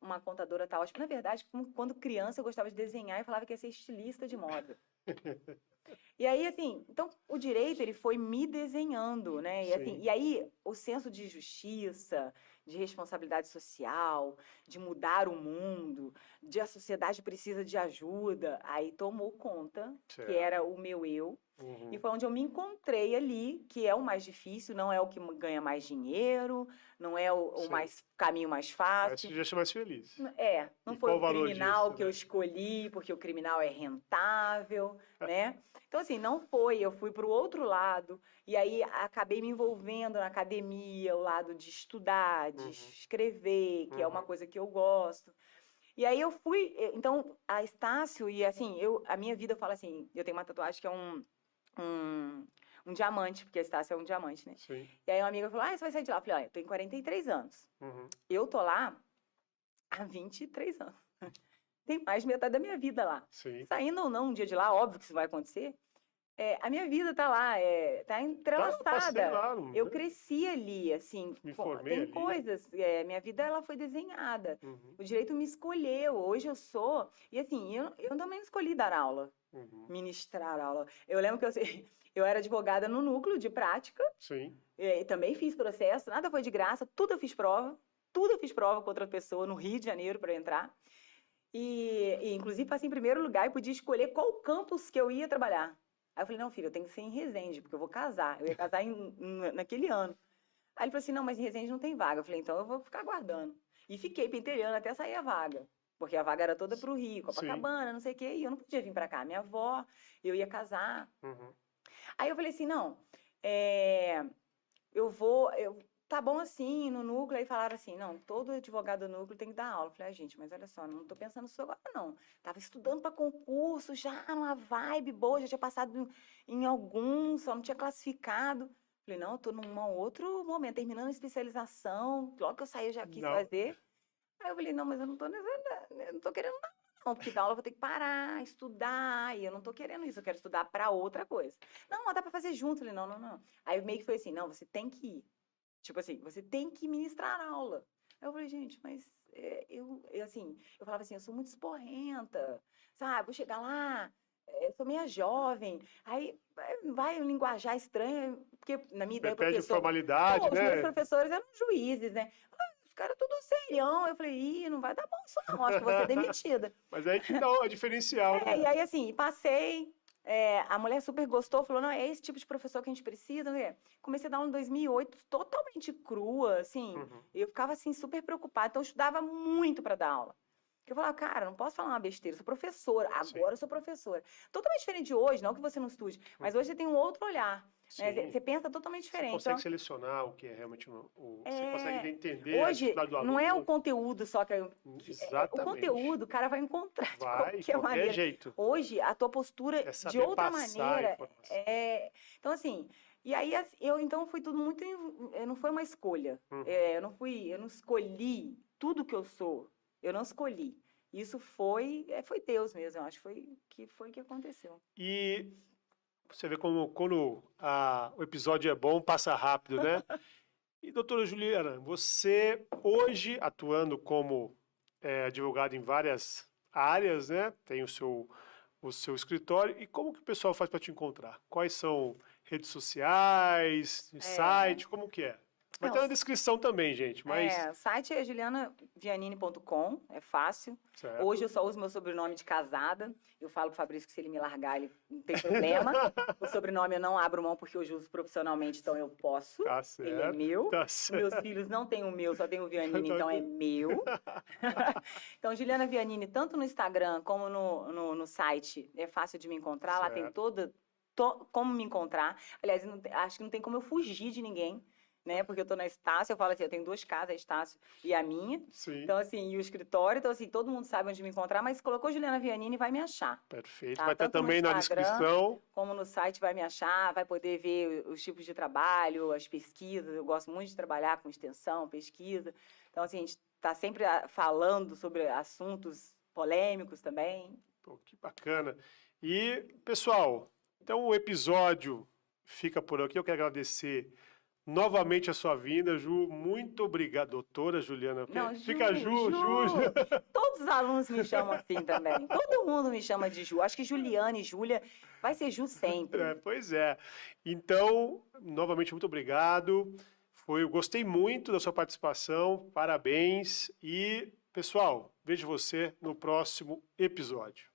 uma contadora tá ótimo. Na verdade, quando criança eu gostava de desenhar e falava que ia ser estilista de moda. E aí, assim, então o direito ele foi me desenhando, né? E, assim, Sim. e aí o senso de justiça, de responsabilidade social, de mudar o mundo, de a sociedade precisa de ajuda, aí tomou conta, que Certo. era o meu eu. E foi onde eu me encontrei ali, que é o mais difícil, não é o que ganha mais dinheiro, não é o caminho mais Mas fácil. te deixa mais feliz. Não E foi qual o o valor criminal disso, que eu né? escolhi, porque o criminal é rentável, né? Então, assim, não foi. Eu fui para o outro lado, e aí acabei me envolvendo na academia, o lado de estudar, de escrever, que é uma coisa que eu gosto. E aí eu fui. Então, a Estácio, e assim, a minha vida, eu falo assim: eu tenho uma tatuagem que é um diamante, porque a Estácio é um diamante, né? Sim. E aí uma amiga falou: você vai sair de lá? Eu falei: olha, eu tenho 43 anos. Eu tô lá há 23 anos. Tem mais de metade da minha vida lá. Sim. Saindo ou não um dia de lá, óbvio que isso vai acontecer. A minha vida tá lá, tá entrelaçada. Passei lá, Eu cresci ali, assim. Me formei Tem ali. coisas. Minha vida ela foi desenhada. O direito me escolheu. Hoje eu sou. E assim, eu também não escolhi dar aula, ministrar aula. Eu lembro que eu era advogada no núcleo de prática. Sim. E também fiz processo, nada foi de graça, tudo eu fiz prova. Tudo eu fiz prova com outra pessoa no Rio de Janeiro para entrar. E inclusive passei em primeiro lugar e podia escolher qual campus que eu ia trabalhar. Aí eu falei, não, filho, eu tenho que ser em Resende, porque eu vou casar. Eu ia casar naquele ano. Aí ele falou assim, não, mas em Resende não tem vaga. Eu falei, então eu vou ficar aguardando. E fiquei pentelhando até sair a vaga. Porque a vaga era toda pro Rio, Copacabana, não sei o quê, e eu não podia vir para cá. Minha avó, eu ia casar. Aí eu falei assim, não, tá bom assim, no núcleo. Aí falaram assim, não, todo advogado do núcleo tem que dar aula. Eu falei, gente, mas olha só, não tô pensando nisso agora, não. Tava estudando para concurso, já numa vibe boa, já tinha passado em alguns, só não tinha classificado. Falei, não, eu tô num outro momento, terminando a especialização, logo que eu saí eu já quis fazer. Aí eu falei, não, mas eu não tô querendo não, porque dar aula eu vou ter que parar, estudar, e eu não tô querendo isso, eu quero estudar para outra coisa. Não, mas dá para fazer junto. Eu falei, não. Aí meio que foi assim, não, você tem que ir. Tipo assim, você tem que ministrar aula. Aí eu falei, gente, mas eu falava assim, eu sou muito esporrenta, sabe? Vou chegar lá, eu sou meio jovem, aí vai um linguajar estranho, porque na minha ideia, Pede professor... formalidade, Os meus né? professores eram juízes, né? Os caras tudo serião. Eu falei, não vai dar bom isso não, acho que vou ser demitida. Mas aí que dá o diferencial, né? E aí, assim, passei, a mulher super gostou, falou, não, é esse tipo de professor que a gente precisa, né? Comecei a dar aula em 2008, totalmente crua, assim, eu ficava, assim, super preocupada, então eu estudava muito para dar aula. Porque eu falava, cara, não posso falar uma besteira, eu sou professora, Sim. agora eu sou professora. Totalmente diferente de hoje, não que você não estude, mas hoje você tem um outro olhar, né? Sim. Você pensa totalmente Você diferente. consegue Então, selecionar o que é realmente você consegue entender a hoje dificuldade do não é o aluno. conteúdo só o Exatamente. conteúdo o cara vai encontrar de Vai, de qualquer qualquer maneira. jeito. Hoje a tua postura É de saber outra passar a maneira informação. então assim, e aí eu então foi tudo muito não foi uma escolha. Uhum. Eu não escolhi tudo que eu sou. Eu não escolhi. Isso foi Deus mesmo, eu acho que foi o que aconteceu. E você vê como quando o episódio é bom, passa rápido, né? E, doutora Juliana, você hoje atuando como advogada em várias áreas, né? Tem o seu escritório. E como que o pessoal faz para te encontrar? Quais são redes sociais, site, como que é? Vai Não, ter na descrição também, gente, mas... o site é julianavianini.com, é fácil. Certo. Hoje eu só uso meu sobrenome de casada. Eu falo pro Fabrício que se ele me largar, ele não tem problema. O sobrenome eu não abro mão porque eu uso profissionalmente, então eu posso. Tá Ele é certo, meu. tá Os meus certo. filhos não têm o meu, só tem o Vianini, então é meu. Então, Juliana Vianini, tanto no Instagram como no site, é fácil de me encontrar. Lá tem Certo. como me encontrar. Aliás, acho que não tem como eu fugir de ninguém, né? Porque eu tô na Estácio, eu falo assim, eu tenho 2 casas, a Estácio e a minha. Sim. Então, assim, e o escritório, então, assim, todo mundo sabe onde me encontrar, mas colocou Juliana Vianini vai me achar. Perfeito. Tá? Vai estar Tanto no também na Instagram, descrição. como no site vai me achar, vai poder ver os tipos de trabalho, as pesquisas. Eu gosto muito de trabalhar com extensão, pesquisa. Então, assim, a gente está sempre falando sobre assuntos polêmicos também. Pô, que bacana. E, pessoal, então o episódio fica por aqui. Eu quero agradecer novamente a sua vinda, Ju. Muito obrigado, doutora Juliana. Não, Fica Ju. Todos os alunos me chamam assim também. Todo mundo me chama de Ju. Acho que Juliana e Júlia vai ser Ju sempre. Pois é. Então, novamente, muito obrigado. Eu gostei muito da sua participação. Parabéns. E, pessoal, vejo você no próximo episódio.